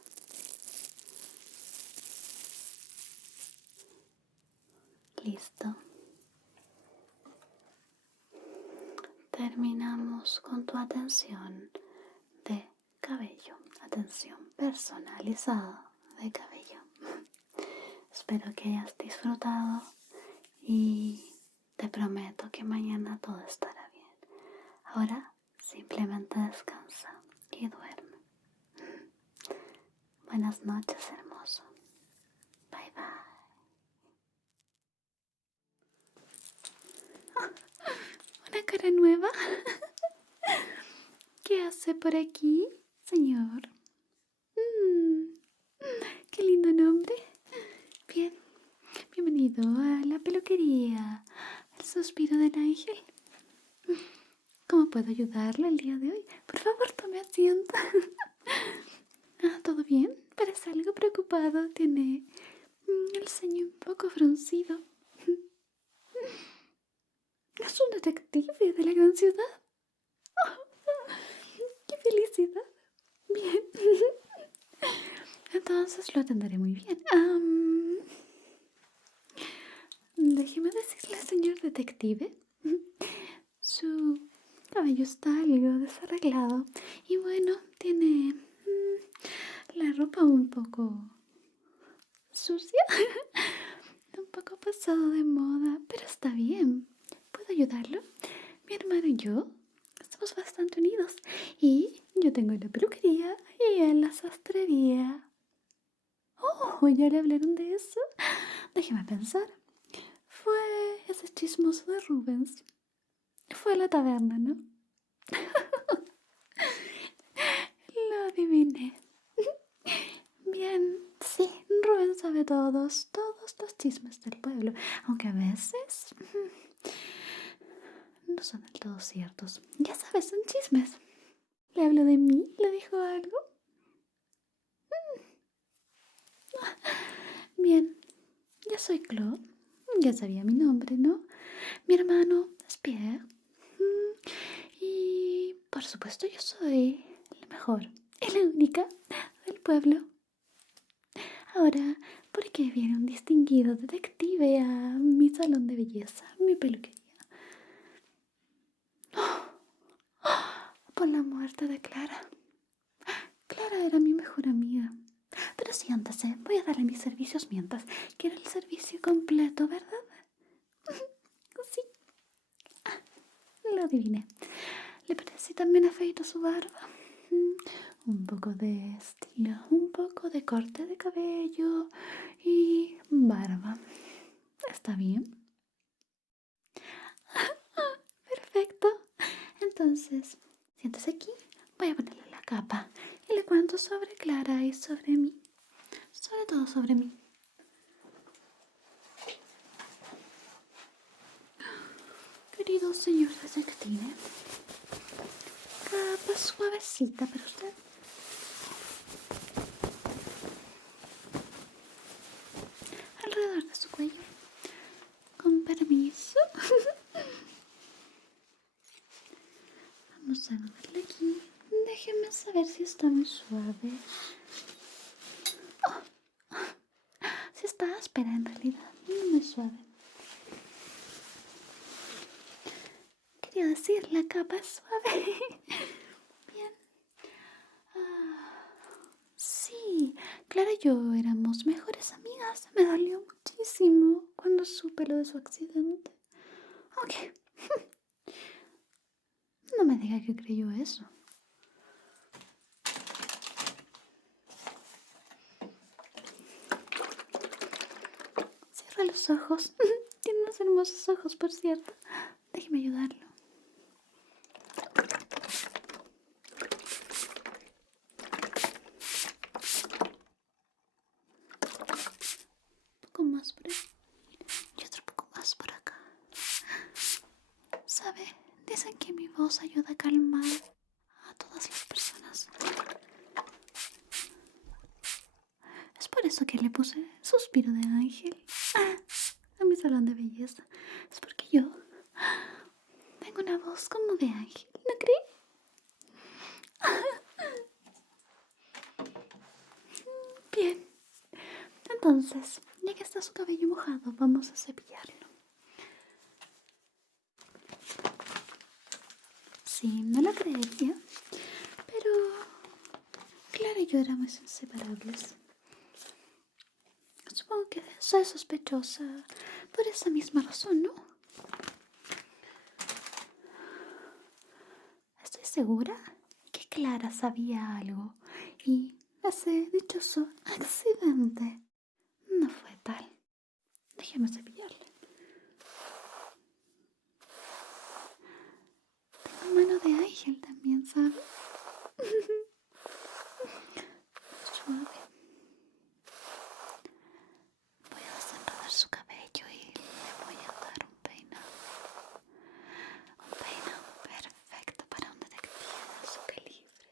Listo. Terminamos con tu atención de cabello. Atención personalizada de cabello. Espero que hayas disfrutado y te prometo que mañana todo estará bien. Ahora simplemente descansa y duerme. Buenas noches, hermoso. Bye bye. Una cara nueva. ¿Qué hace por aquí, señor? Qué lindo nombre. Bien, bienvenido a la peluquería, el suspiro del ángel. ¿Cómo puedo ayudarle el día de hoy? Por favor, tome asiento. ¿Todo bien? Parece algo preocupado. Tiene el ceño un poco fruncido. Es un detective de la gran ciudad. ¡Qué felicidad! Bien. Entonces lo atenderé muy bien. Déjeme decirle, señor detective, su cabello está algo desarreglado y bueno, tiene la ropa un poco sucia, un poco pasado de moda, pero está bien. ¿Puedo ayudarlo? Mi hermano y yo estamos bastante unidos y yo tengo la peluquería y él la sastrería. Oh, ¿ya le hablaron de eso? Déjeme pensar. Fue ese chismoso de Rubens. Fue a la taberna, ¿no? Lo adiviné. Bien, sí, Rubens sabe todos los chismes del pueblo, aunque a veces no son del todo ciertos. Ya sabes, son chismes. ¿Le habló de mí? ¿Le dijo algo? Bien, ya soy Claude. Ya sabía mi nombre, ¿no? Mi hermano es Pierre. Y por supuesto yo soy la mejor y la única del pueblo. Ahora, ¿por qué viene un distinguido detective a mi salón de belleza, mi peluquería? Por la muerte de Clara. Clara era mi mejor amiga. Pero siéntase, voy a darle mis servicios mientras. Quiere el servicio completo, ¿verdad? Sí, lo adiviné. ¿Le parece si también afeito su barba? Un poco de estilo, un poco de corte de cabello y barba. ¿Está bien? Perfecto. Entonces, siéntese aquí. Voy a ponerle la capa y le cuento sobre Clara y sobre mí. Sobre todo sobre mí. Querido señor detective, capa suavecita para usted. Alrededor de su cuello. Con permiso. Vamos a darle aquí. Déjeme saber si está muy suave. Si está áspera en realidad. No muy suave. Quería decir, la capa es suave. Bien. Sí, Clara y yo éramos mejores amigas. Me dolió muchísimo cuando supe lo de su accidente. Ok. No me diga que creyó eso. Cierra los ojos. Tiene unos hermosos ojos, por cierto. Déjeme ayudarlo. Un poco más por ahí. Y otro poco más por acá. ¿Sabe? Dicen que mi voz ayuda a calmar a todas las personas. Es por eso que le puse suspiro de ángel a mi salón de belleza. Es porque yo tengo una voz como de ángel, ¿no cree? Bien. Entonces, ya que está su cabello mojado, vamos a cepillarlo. Sí, no lo creería, pero Clara y yo éramos inseparables. Supongo que soy sospechosa por esa misma razón, ¿no? Estoy segura que Clara sabía algo y ese dichoso accidente no fue tal. Déjeme cepillarle. Tengo mano de ángel también, ¿sabe? Suave. Voy a desenredar su cabello y le voy a dar un peinado. Un peinado perfecto para un detective de su calibre.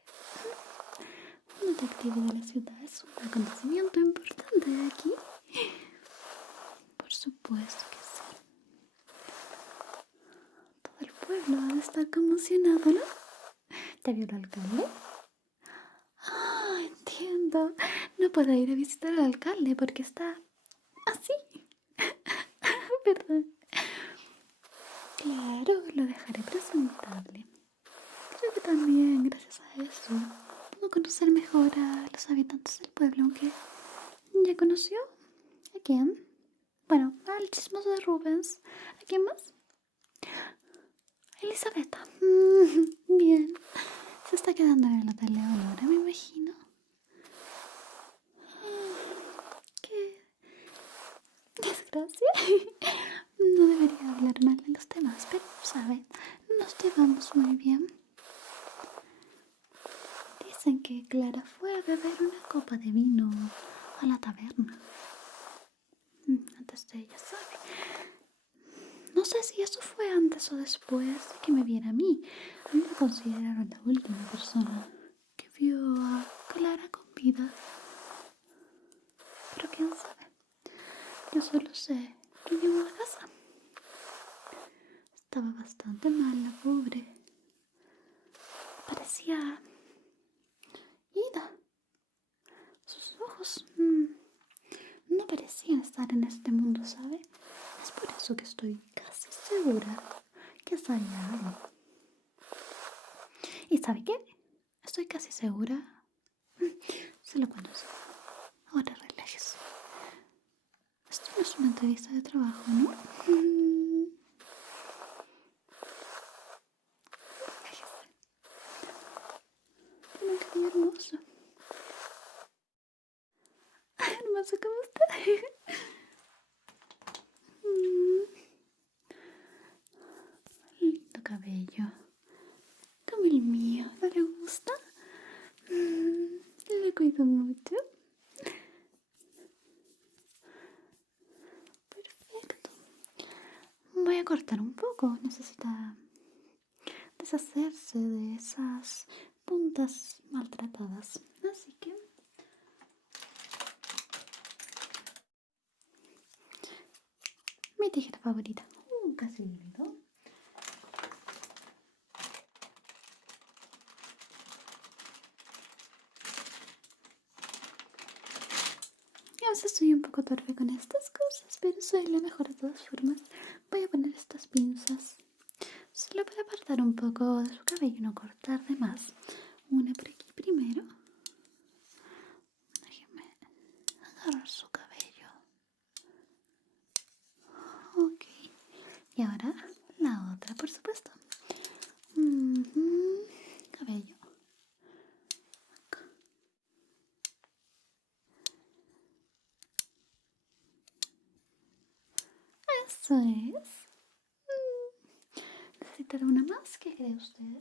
Un detective de la ciudad es un acontecimiento importante aquí. Por supuesto que sí. Todo el pueblo ha de estar conmocionado, ¿no? ¿Te vio el alcalde? Ah, entiendo. No puedo ir a visitar al alcalde porque está así. Perdón. Claro, lo dejaré presentable. Creo que también, gracias a eso, puedo conocer mejor a los habitantes del pueblo, aunque ya conoció. ¿A quién? Bueno, al chismoso de Rubens. ¿A quién más? Elizabeth. Bien. Se está quedando en el Hotel Leonora, me imagino. Qué desgracia. No debería hablar mal de los demás, pero, ¿saben? Nos llevamos muy bien. Dicen que Clara fue a beber una copa de vino a la taberna. Antes de ella, ¿sabe? No sé si eso fue antes o después de que me viera a mí. A mí me consideraron la última persona que vio a Clara con vida. Pero quién sabe. Yo solo sé que llegó a casa. Estaba bastante mal la pobre. Parecía ida. Sus ojos no parecían estar en este mundo, ¿sabe? Es por eso que estoy casi segura que sabía algo. ¿Y sabe qué? Estoy casi segura. Se lo conoce. Ahora relájese. Esto no es una entrevista de trabajo, ¿no? Relájese. Tiene un cabello hermoso. Hermoso como está. Lindo cabello. Como el mío. ¿No le gusta? Le cuido mucho. Perfecto. Voy a cortar un poco. Necesita deshacerse de esas puntas maltratadas. Así que mi tijera favorita. Casi olvidó. A veces soy un poco torpe con estas cosas, pero soy la mejor de todas formas. Voy a poner estas pinzas solo para apartar un poco de su cabello y no cortar de más. Una por aquí primero. Déjeme agarrar su cabello. Ok. Y ahora la otra, por supuesto. Cabello. Acá. Eso es. Necesitaré una más. ¿Qué cree usted?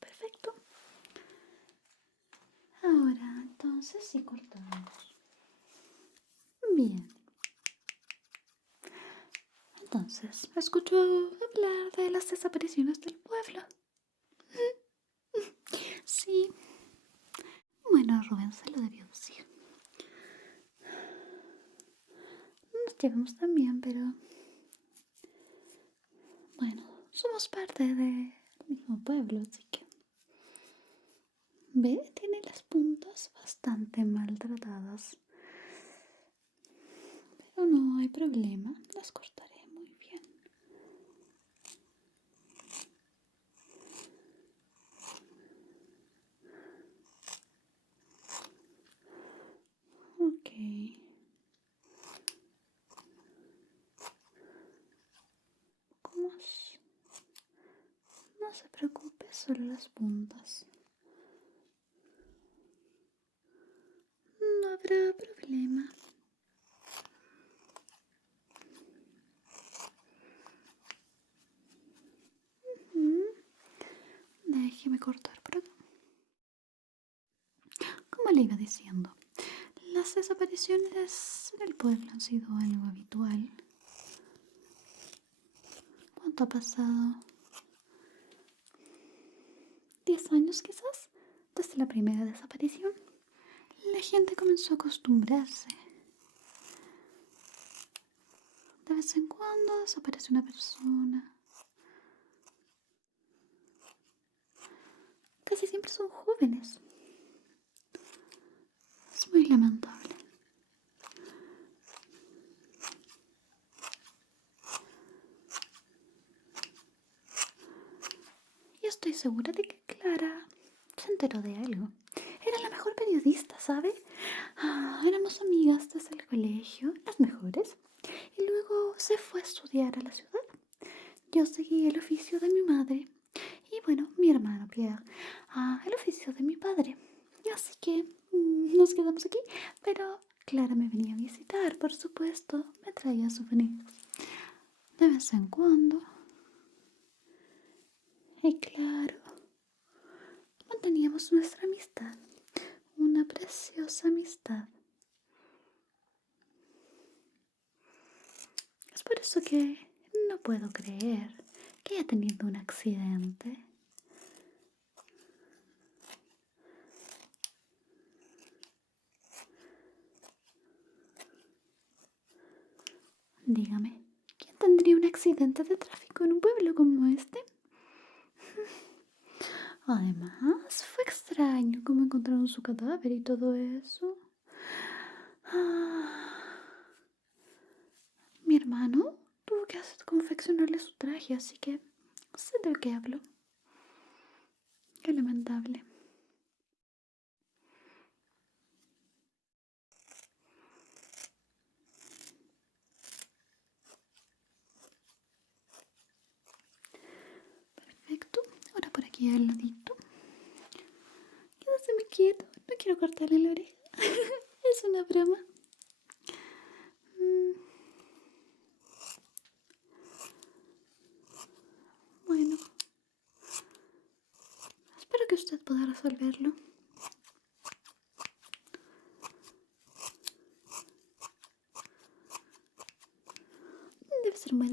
Perfecto. Ahora, entonces sí cortamos. Bien. Entonces, escucho hablar de las desapariciones del pueblo. Sí. Bueno, Rubén se lo debió decir. Nos llevamos también, pero... Bueno, somos parte del mismo pueblo, así que... ¿Ve? Tiene las puntas bastante maltratadas. Pero no hay problema, las cortaré muy bien. Ok. ¿Cómo es? No se preocupe, solo las puntas. No habrá problema. Déjeme cortar por acá. Como le iba diciendo, las desapariciones en el pueblo han sido algo habitual. ¿Cuánto ha pasado? 10 años quizás, desde la primera desaparición. La gente comenzó a acostumbrarse. De vez en cuando desaparece una persona. Casi siempre son jóvenes. Es muy lamentable. Y estoy segura de que Clara se enteró de algo. Era la mejor periodista, ¿sabe? Éramos amigas desde el colegio, las mejores. Y luego se fue a estudiar a la ciudad. Yo seguí el oficio de mi madre. Y bueno, mi hermano Pierre, el oficio de mi padre. Así que nos quedamos aquí. Pero Clara me venía a visitar, por supuesto. Me traía souvenirs de vez en cuando. Y claro, manteníamos nuestra amistad. Una preciosa amistad. Es por eso que no puedo creer que haya tenido un accidente. Dígame, ¿quién tendría un accidente de tráfico en un pueblo como este? Además, fue extraño cómo encontraron su cadáver y todo eso. Mi hermano tuvo que confeccionarle su traje, así que sé de qué hablo. Qué lamentable. Perfecto. Ahora por aquí al ladito. Quédate quieto. No quiero cortarle la oreja. Es una broma. Bueno, espero que usted pueda resolverlo.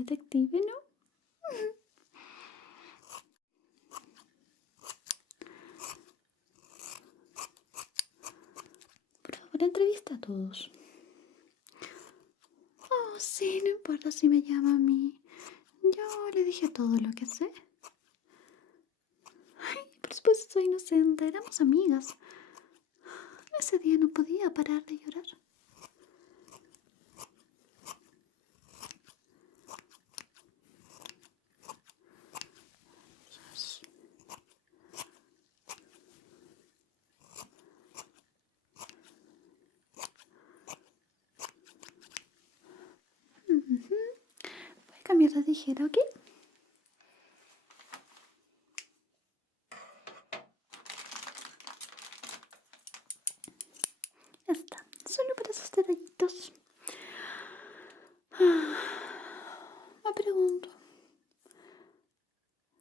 detective, ¿no? Por favor, entrevista a todos. Oh, sí, no importa si me llama a mí. Yo le dije todo lo que sé. Ay, por supuesto soy inocente, éramos amigas. Ese día no podía parar de llorar. Dios. Ujú. Voy a cambiar de tijera, ¿ok? Ya está, solo para esos detallitos. Me pregunto,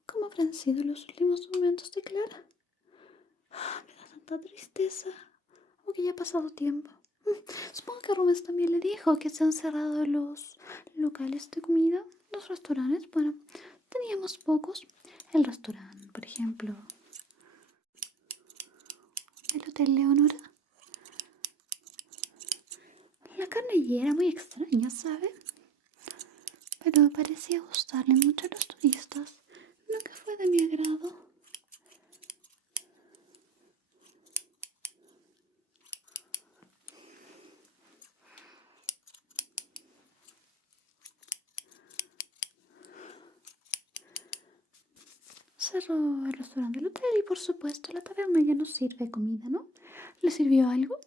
¿cómo habrán sido los últimos momentos de Clara? Me da tanta tristeza, aunque ya ha pasado tiempo. Supongo que Rubens también le dijo que se han cerrado los locales de comida, los restaurantes. Bueno, teníamos pocos. El restaurante, por ejemplo, el Hotel Leonora. La carne allí era muy extraña, ¿sabe? Pero parecía gustarle mucho a los turistas. Nunca fue de mi agrado. Cerró el restaurante del hotel y por supuesto la taberna ya no sirve comida, ¿no? ¿Le sirvió algo?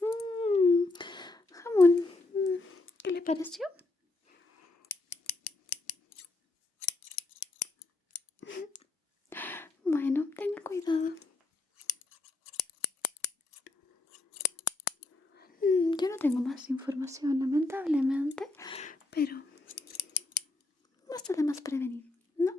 Mm, jamón. ¿Qué le pareció? Bueno, tenga cuidado. Yo no tengo más información, lamentablemente, pero no está de más prevenir, ¿no?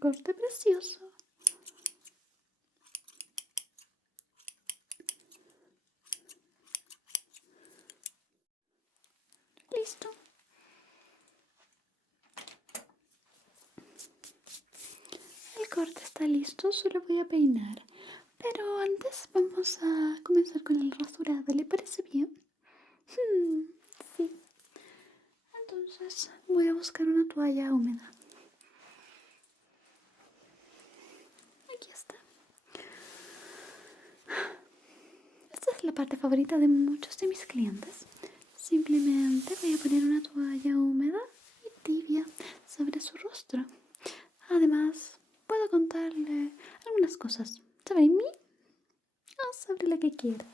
Corte precioso. Listo. El corte está listo, solo voy a peinar. Pero antes vamos a comenzar con el rasurado, ¿le parece bien? Sí. Entonces voy a buscar una toalla húmeda. Aquí está. Esta es la parte favorita de muchos de mis clientes. Simplemente voy a poner una toalla húmeda y tibia sobre su rostro. Además, puedo contarle algunas cosas sobre mí o sobre lo que quiera,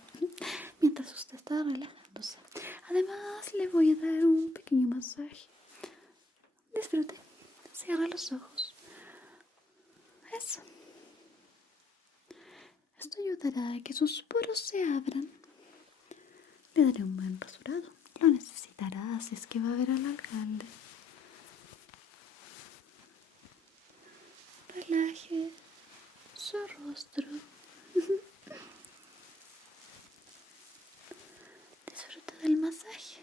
mientras usted está relajándose. Además, le voy a dar un pequeño masaje. Disfrute. Cierra los ojos. Eso. Esto ayudará a que sus poros se abran. Le daré un buen rasurado. Lo necesitará si es que va a ver al alcalde. Relaje su rostro. Disfruta del masaje.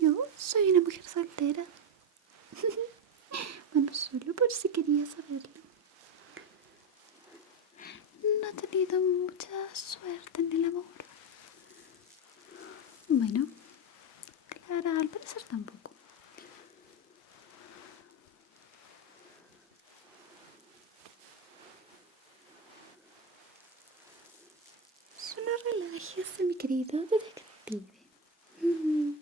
Yo soy una mujer soltera. Bueno, solo por si quería saberlo. No he tenido mucha suerte en el amor. Bueno, Clara, al parecer tampoco. Solo relájese, mi querido detective. Mm.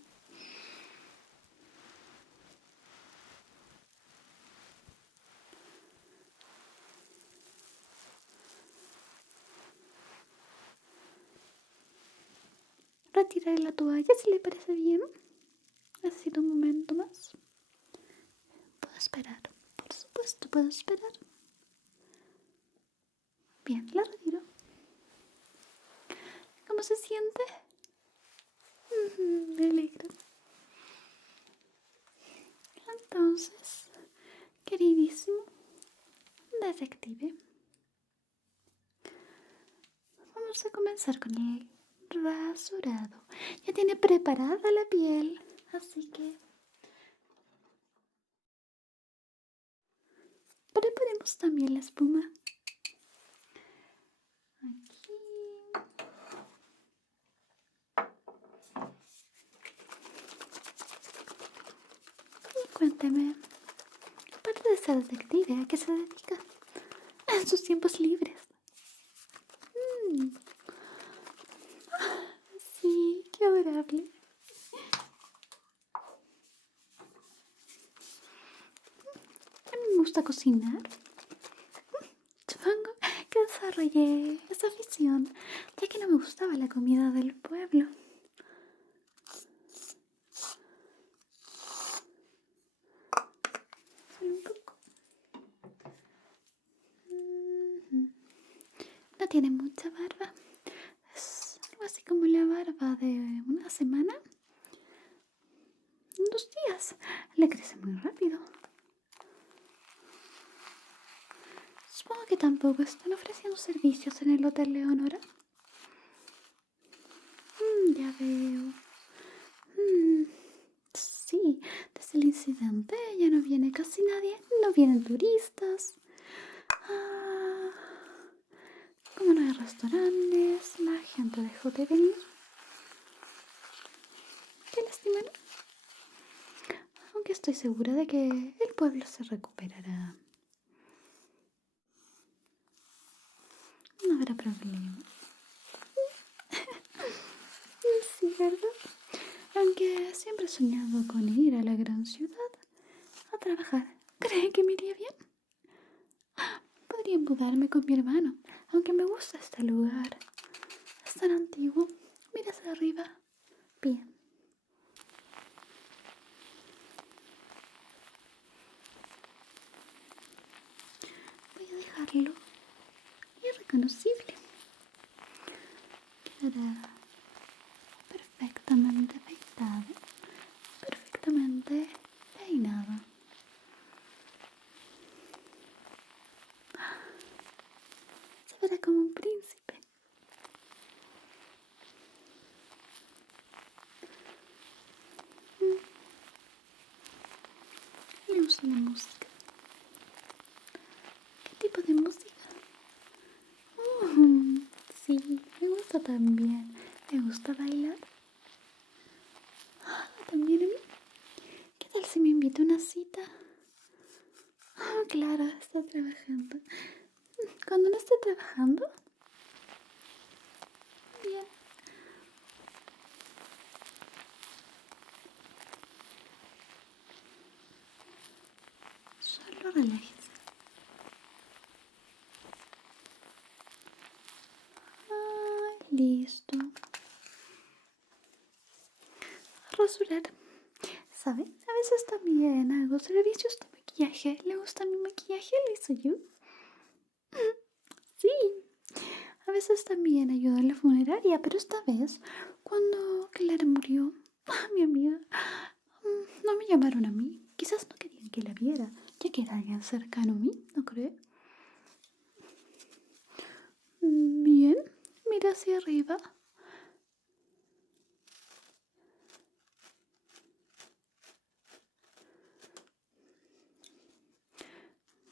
Retiraré la toalla si le parece bien. Necesito un momento más. Puedo esperar. Por supuesto, puedo esperar. Bien, la retiro. ¿Cómo se siente? Me alegro. Entonces, queridísimo detective, vamos a comenzar con el rasurado. Ya tiene preparada la piel, así que preparemos también la espuma. Aquí. Y cuénteme, aparte de ser detective, ¿a qué se dedica en sus tiempos libres? Mm, sí, qué adorable. A mí me gusta cocinar. Supongo que desarrollé esa afición, ya que no me gustaba la comida del pueblo. Solo un poco. No tiene mucha barba. Es algo así como la barba de una semana. 2 días. Le crece muy rápido. Supongo que tampoco están ofreciendo servicios en el Hotel Leonora. Ya veo. Sí, desde el incidente ya no viene casi nadie. No vienen turistas. Ah, como no hay restaurantes, la gente dejó de venir. Qué lástima, ¿no? Aunque estoy segura de que el pueblo se recuperará. No habrá problema. Sí, ¿verdad? Aunque siempre he soñado con ir a la gran ciudad a trabajar. ¿Creen que me iría bien? Podría mudarme con mi hermano, aunque me gusta este lugar. Es tan antiguo. Mira hacia arriba. Bien. Voy a dejarlo irreconocible. Quedará perfectamente afeitado, perfectamente peinado. Se verá como un príncipe. Le gusta la música. ¿Qué tipo de música? Sí, me gusta también. Me gusta bailar. También a mí. ¿Qué tal si me invita a una cita? Claro, está trabajando. Cuando no esté trabajando, bien. Solo relájese. Listo. Rasurar. ¿Sabe? A veces también hago servicios de maquillaje. ¿Le gusta mi maquillaje? ¿Lo hizo yo? Sí. A veces también ayudo en la funeraria, pero esta vez, cuando Clara murió, mi amiga, no me llamaron a mí. Quizás no querían que la viera, ya que era alguien cercano a mí, ¿no cree? Bien, mira hacia arriba.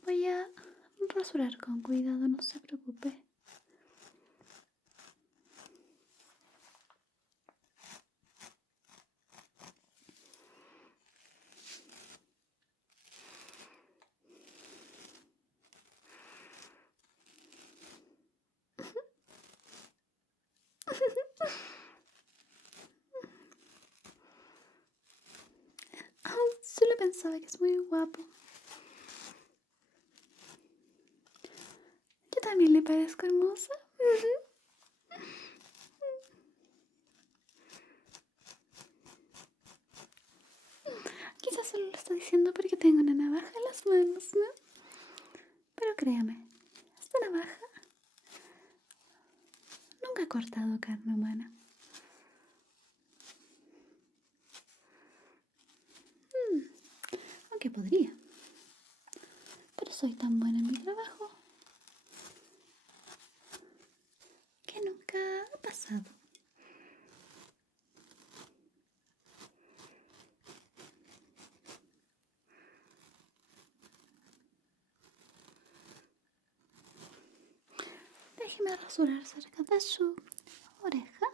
Voy a rasurar con cuidado, no se preocupe. Solo pensaba que es muy guapo. Yo también le parezco hermosa. Quizás solo lo está diciendo porque tengo una navaja en las manos, ¿no? Pero créame, esta navaja Nunca he cortado carne humana. Aunque podría. Pero soy tan buena en mi trabajo que nunca ha pasado. Déjeme rasurar cerca de su oreja.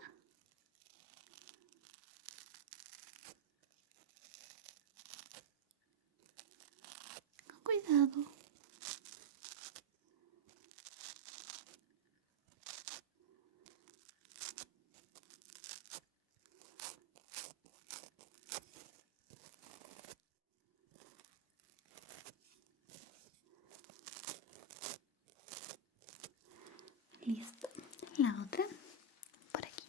Con cuidado. Listo. La otra por aquí.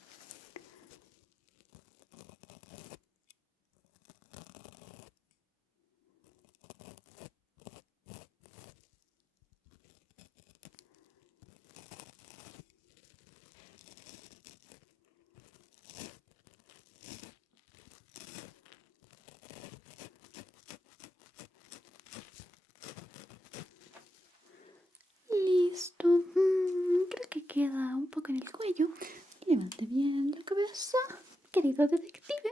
Listo. Creo que queda un poco en el cuello. Levante bien la cabeza, querido detective.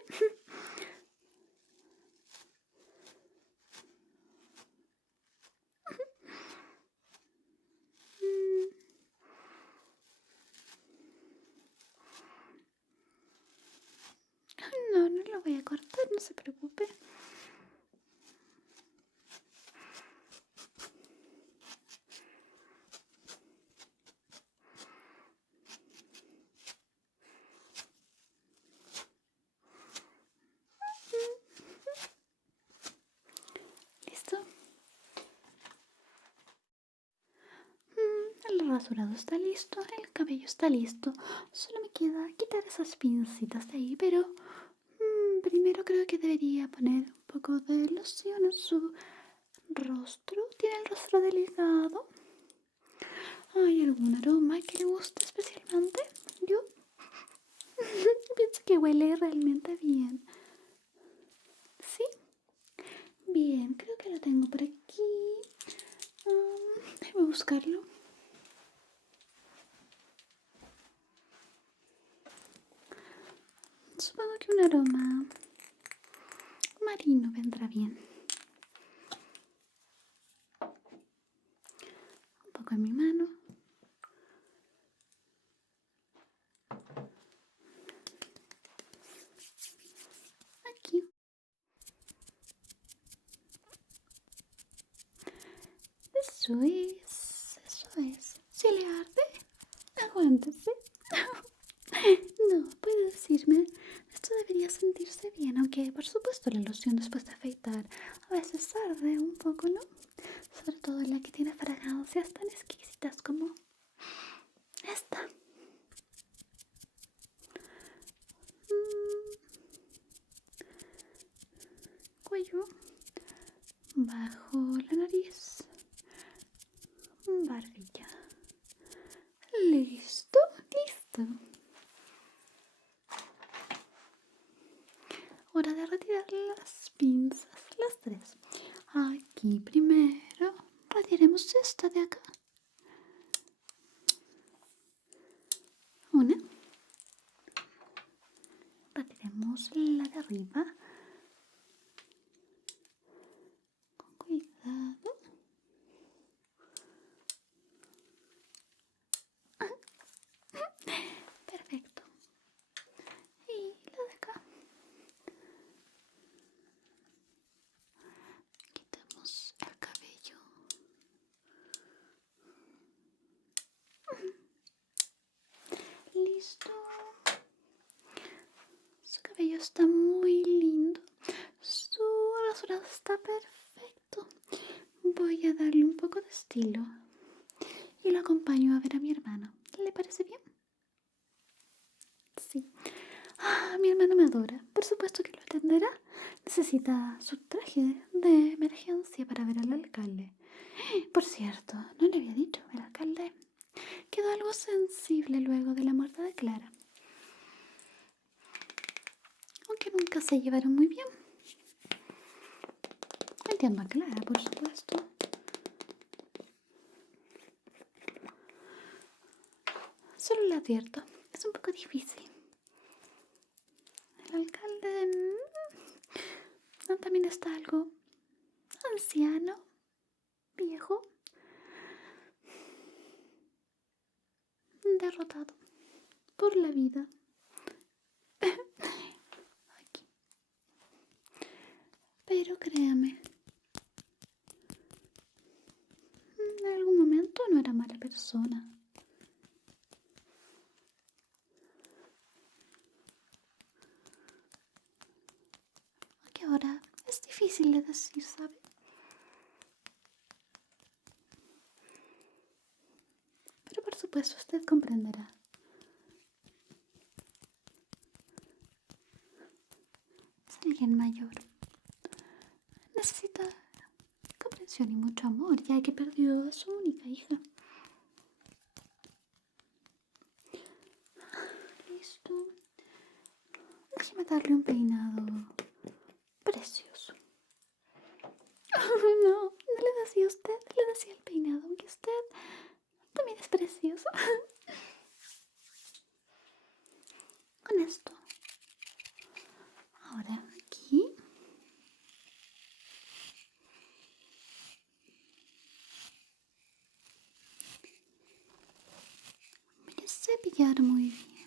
No, no lo voy a cortar, no se preocupe. ¿Listo? El rasurado está listo, el cabello está listo. Solo me queda quitar esas pincitas de ahí, pero primero creo que debería poner un poco de loción en su rostro. ¿Tiene el rostro delgado? ¿Hay algún aroma que le guste especialmente? Yo pienso que huele realmente bien. ¿Sí? Bien, creo que lo tengo por aquí. Déjame buscarlo. Supongo que un aroma marino vendrá bien. Un poco en mi mano. Aquí. Eso es, eso es. Si le arde, aguántese. No, puede decirme, esto debería sentirse bien, aunque por supuesto la loción después de afeitar a veces arde un poco, ¿no? Sobre todo la que tiene fragancias tan exquisitas como esta. Cuello, bajo la nariz, barbilla. Listo, listo. Hora de retirar las pinzas, las tres. Aquí primero retiremos esta de acá. Una. Retiremos la de arriba. Con cuidado. Perfecto. Y la de acá. Quitamos el cabello. Listo. Su cabello está muy lindo. Su rasurado está perfecto. Voy a darle un poco de estilo. Y lo acompaño a ver a mi hermano. ¿Le parece bien? Sí. Mi hermano me adora. Por supuesto que lo atenderá. Necesita su traje de emergencia para ver al alcalde. Por cierto, no le había dicho, el alcalde quedó algo sensible luego de la muerte de a Clara. Aunque nunca se llevaron muy bien. Entiendo a Clara, por supuesto. Solo le advierto, es un poco difícil. El alcalde también está algo anciano, viejo, derrotado por la vida. Aquí. Pero créame, en algún momento no era mala persona. Que ahora es difícil de decir, ¿sabe? Pero por supuesto usted comprenderá. Es alguien mayor. Necesita comprensión y mucho amor, ya que perdió a su única hija. Listo. Déjeme darle un peinado precioso. No, no le decía a usted, le decía el peinado, aunque usted también es precioso. Con esto. Ahora aquí. Voy a cepillar muy bien.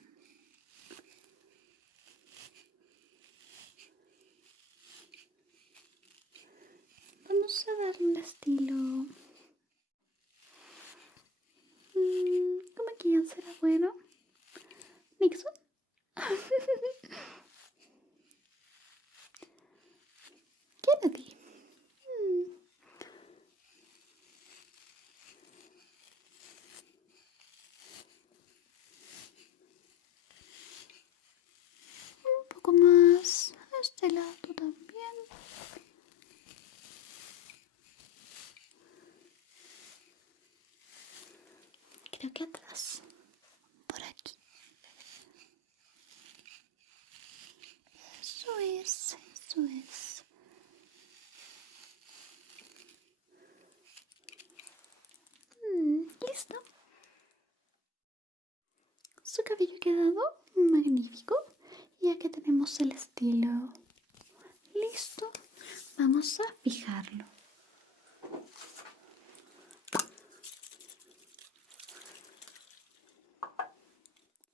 Vamos a darle un estilo. ¿Cómo quién será bueno? ¿Nixon? Kennedy. Un poco más a este lado también. Creo que atrás. Por aquí. Eso es, eso es. Listo. Su cabello ha quedado magnífico. Ya que tenemos el estilo listo, vamos a fijarlo.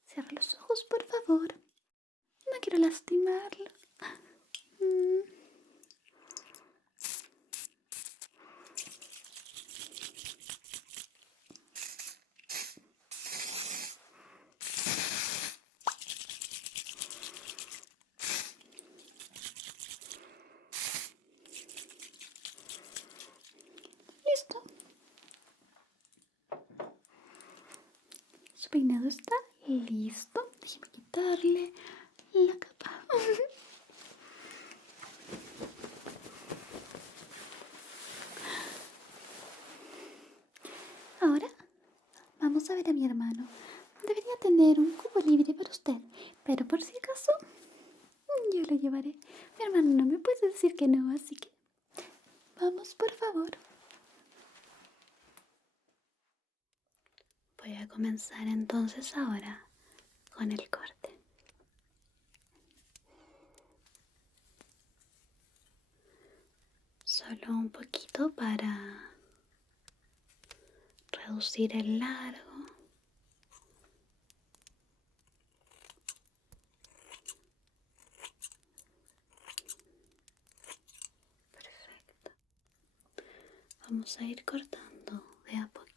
Cierra los ojos, por favor. No quiero lastimarlo. Listo. Su peinado está listo. Déjeme quitarle la capa. Ahora vamos a ver a mi hermano. Debería tener un cupo libre para usted, pero por si acaso, yo lo llevaré. Mi hermano no me puede decir que no, así que vamos, por favor. Voy a comenzar entonces ahora con el corte. Solo un poquito para reducir el largo. Perfecto. Vamos a ir cortando de a poquito.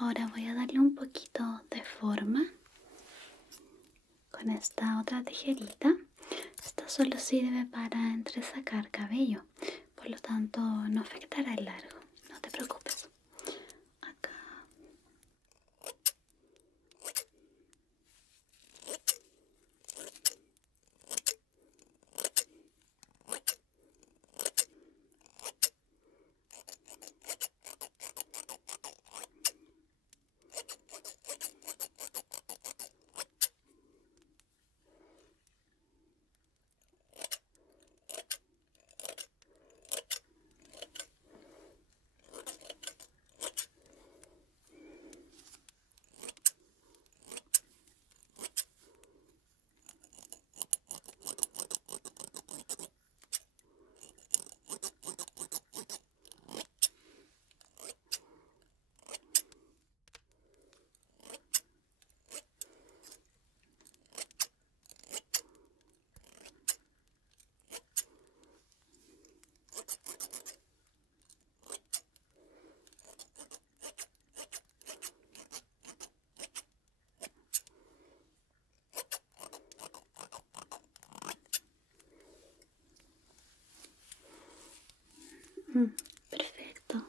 Ahora voy a darle un poquito de forma con esta otra tijerita. Esta solo sirve para entresacar cabello, por lo tanto no afectará el largo, no te preocupes. Acá. Perfecto.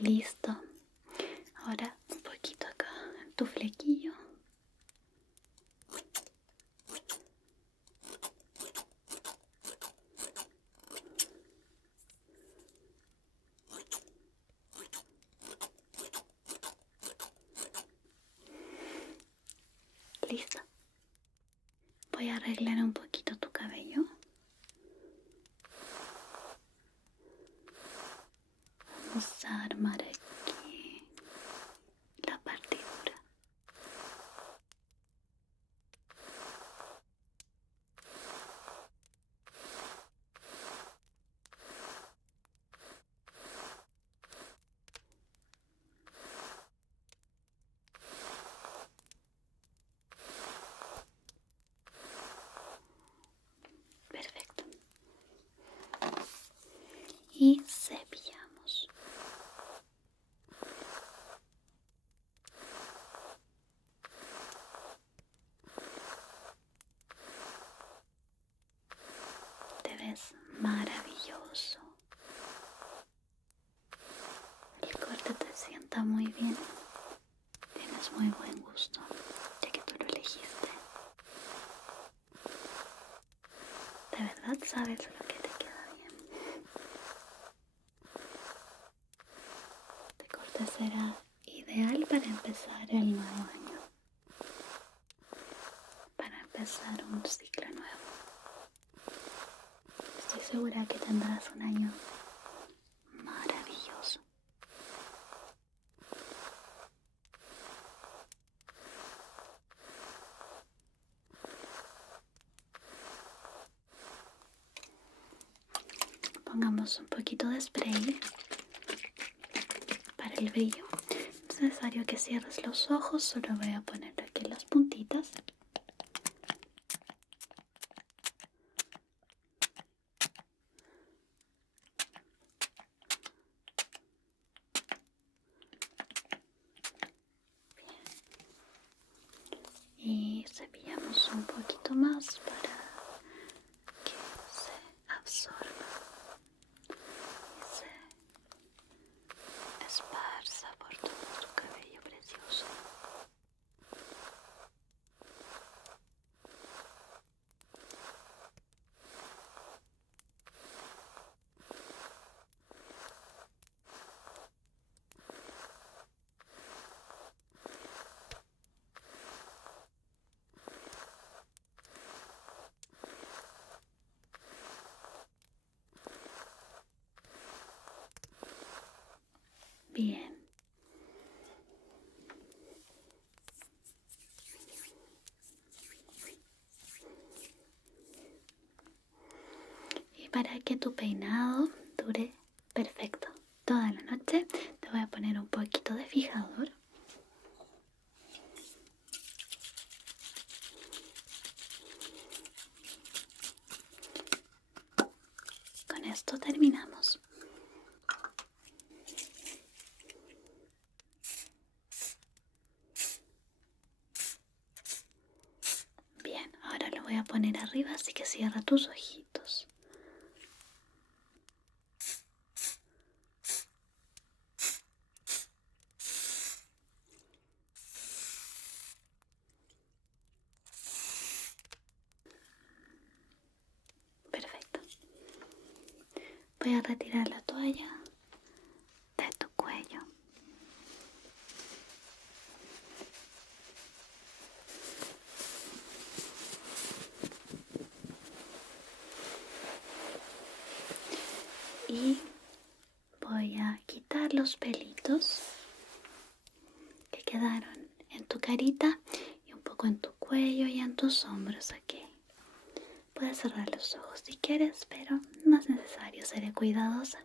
Listo. Ahora un poquito acá en tu flequillo. Listo. Voy a arreglar un poquito tu cabello. Vamos a armar aquí la partidura. Perfecto. Y cepillamos. Te ves maravilloso. El corte te sienta muy bien. Tienes muy buen gusto, ya que tú lo elegiste. De verdad sabes lo que te queda bien. Este corte será ideal para empezar el nuevo año. Para empezar un ciclo nuevo. Estoy segura que tendrás un año maravilloso. Pongamos un poquito de spray para el brillo. No es necesario que cierres los ojos, solo voy a poner aquí las puntitas. Y cepillamos un poquito más para que se absorba y se esparza por todo tu cabello precioso. Bien. Y para que tu peinado dure perfecto toda la noche, te voy a poner un poquito de fijador. Con esto terminamos. Bien, ahora lo voy a poner arriba, así que cierra tus ojitos. Perfecto. Voy a retirar la toalla de tu cuello. Y voy a quitar los pelitos que quedaron en tu carita y un poco en tu cuello y en tus hombros aquí. Puedes cerrar los ojos si quieres, pero no es necesario, seré cuidadosa.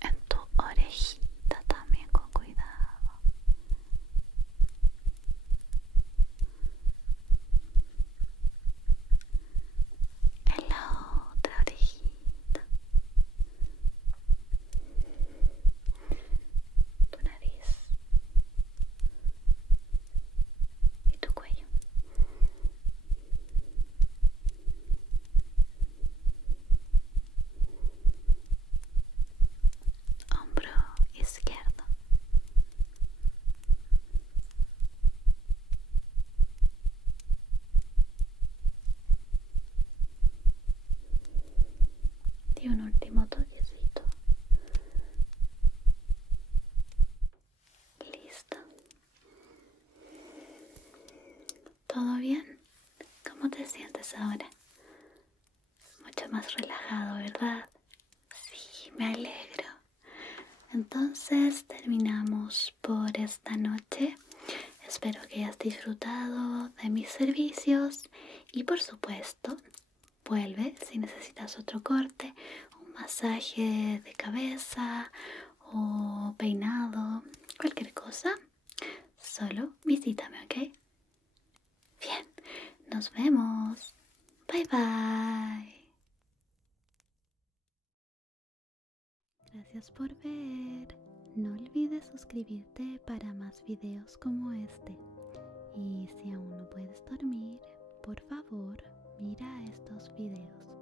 En tu orejita también con cuidado. En la otra orejita. Tu nariz. Y tu cuello. Hombro izquierdo. Y un último toquecito. Listo. ¿Todo bien? ¿Cómo te sientes ahora? Mucho más relajado, ¿verdad? Sí, me alegro. Entonces terminamos por esta noche. Espero que hayas disfrutado de mis servicios y por supuesto, vuelve si necesitas otro corte, un masaje de cabeza o peinado, cualquier cosa. Solo visítame, ¿ok? Bien, nos vemos. Bye bye. Gracias por ver. No olvides suscribirte para más videos como este. Y si aún no puedes dormir, por favor, mira estos videos.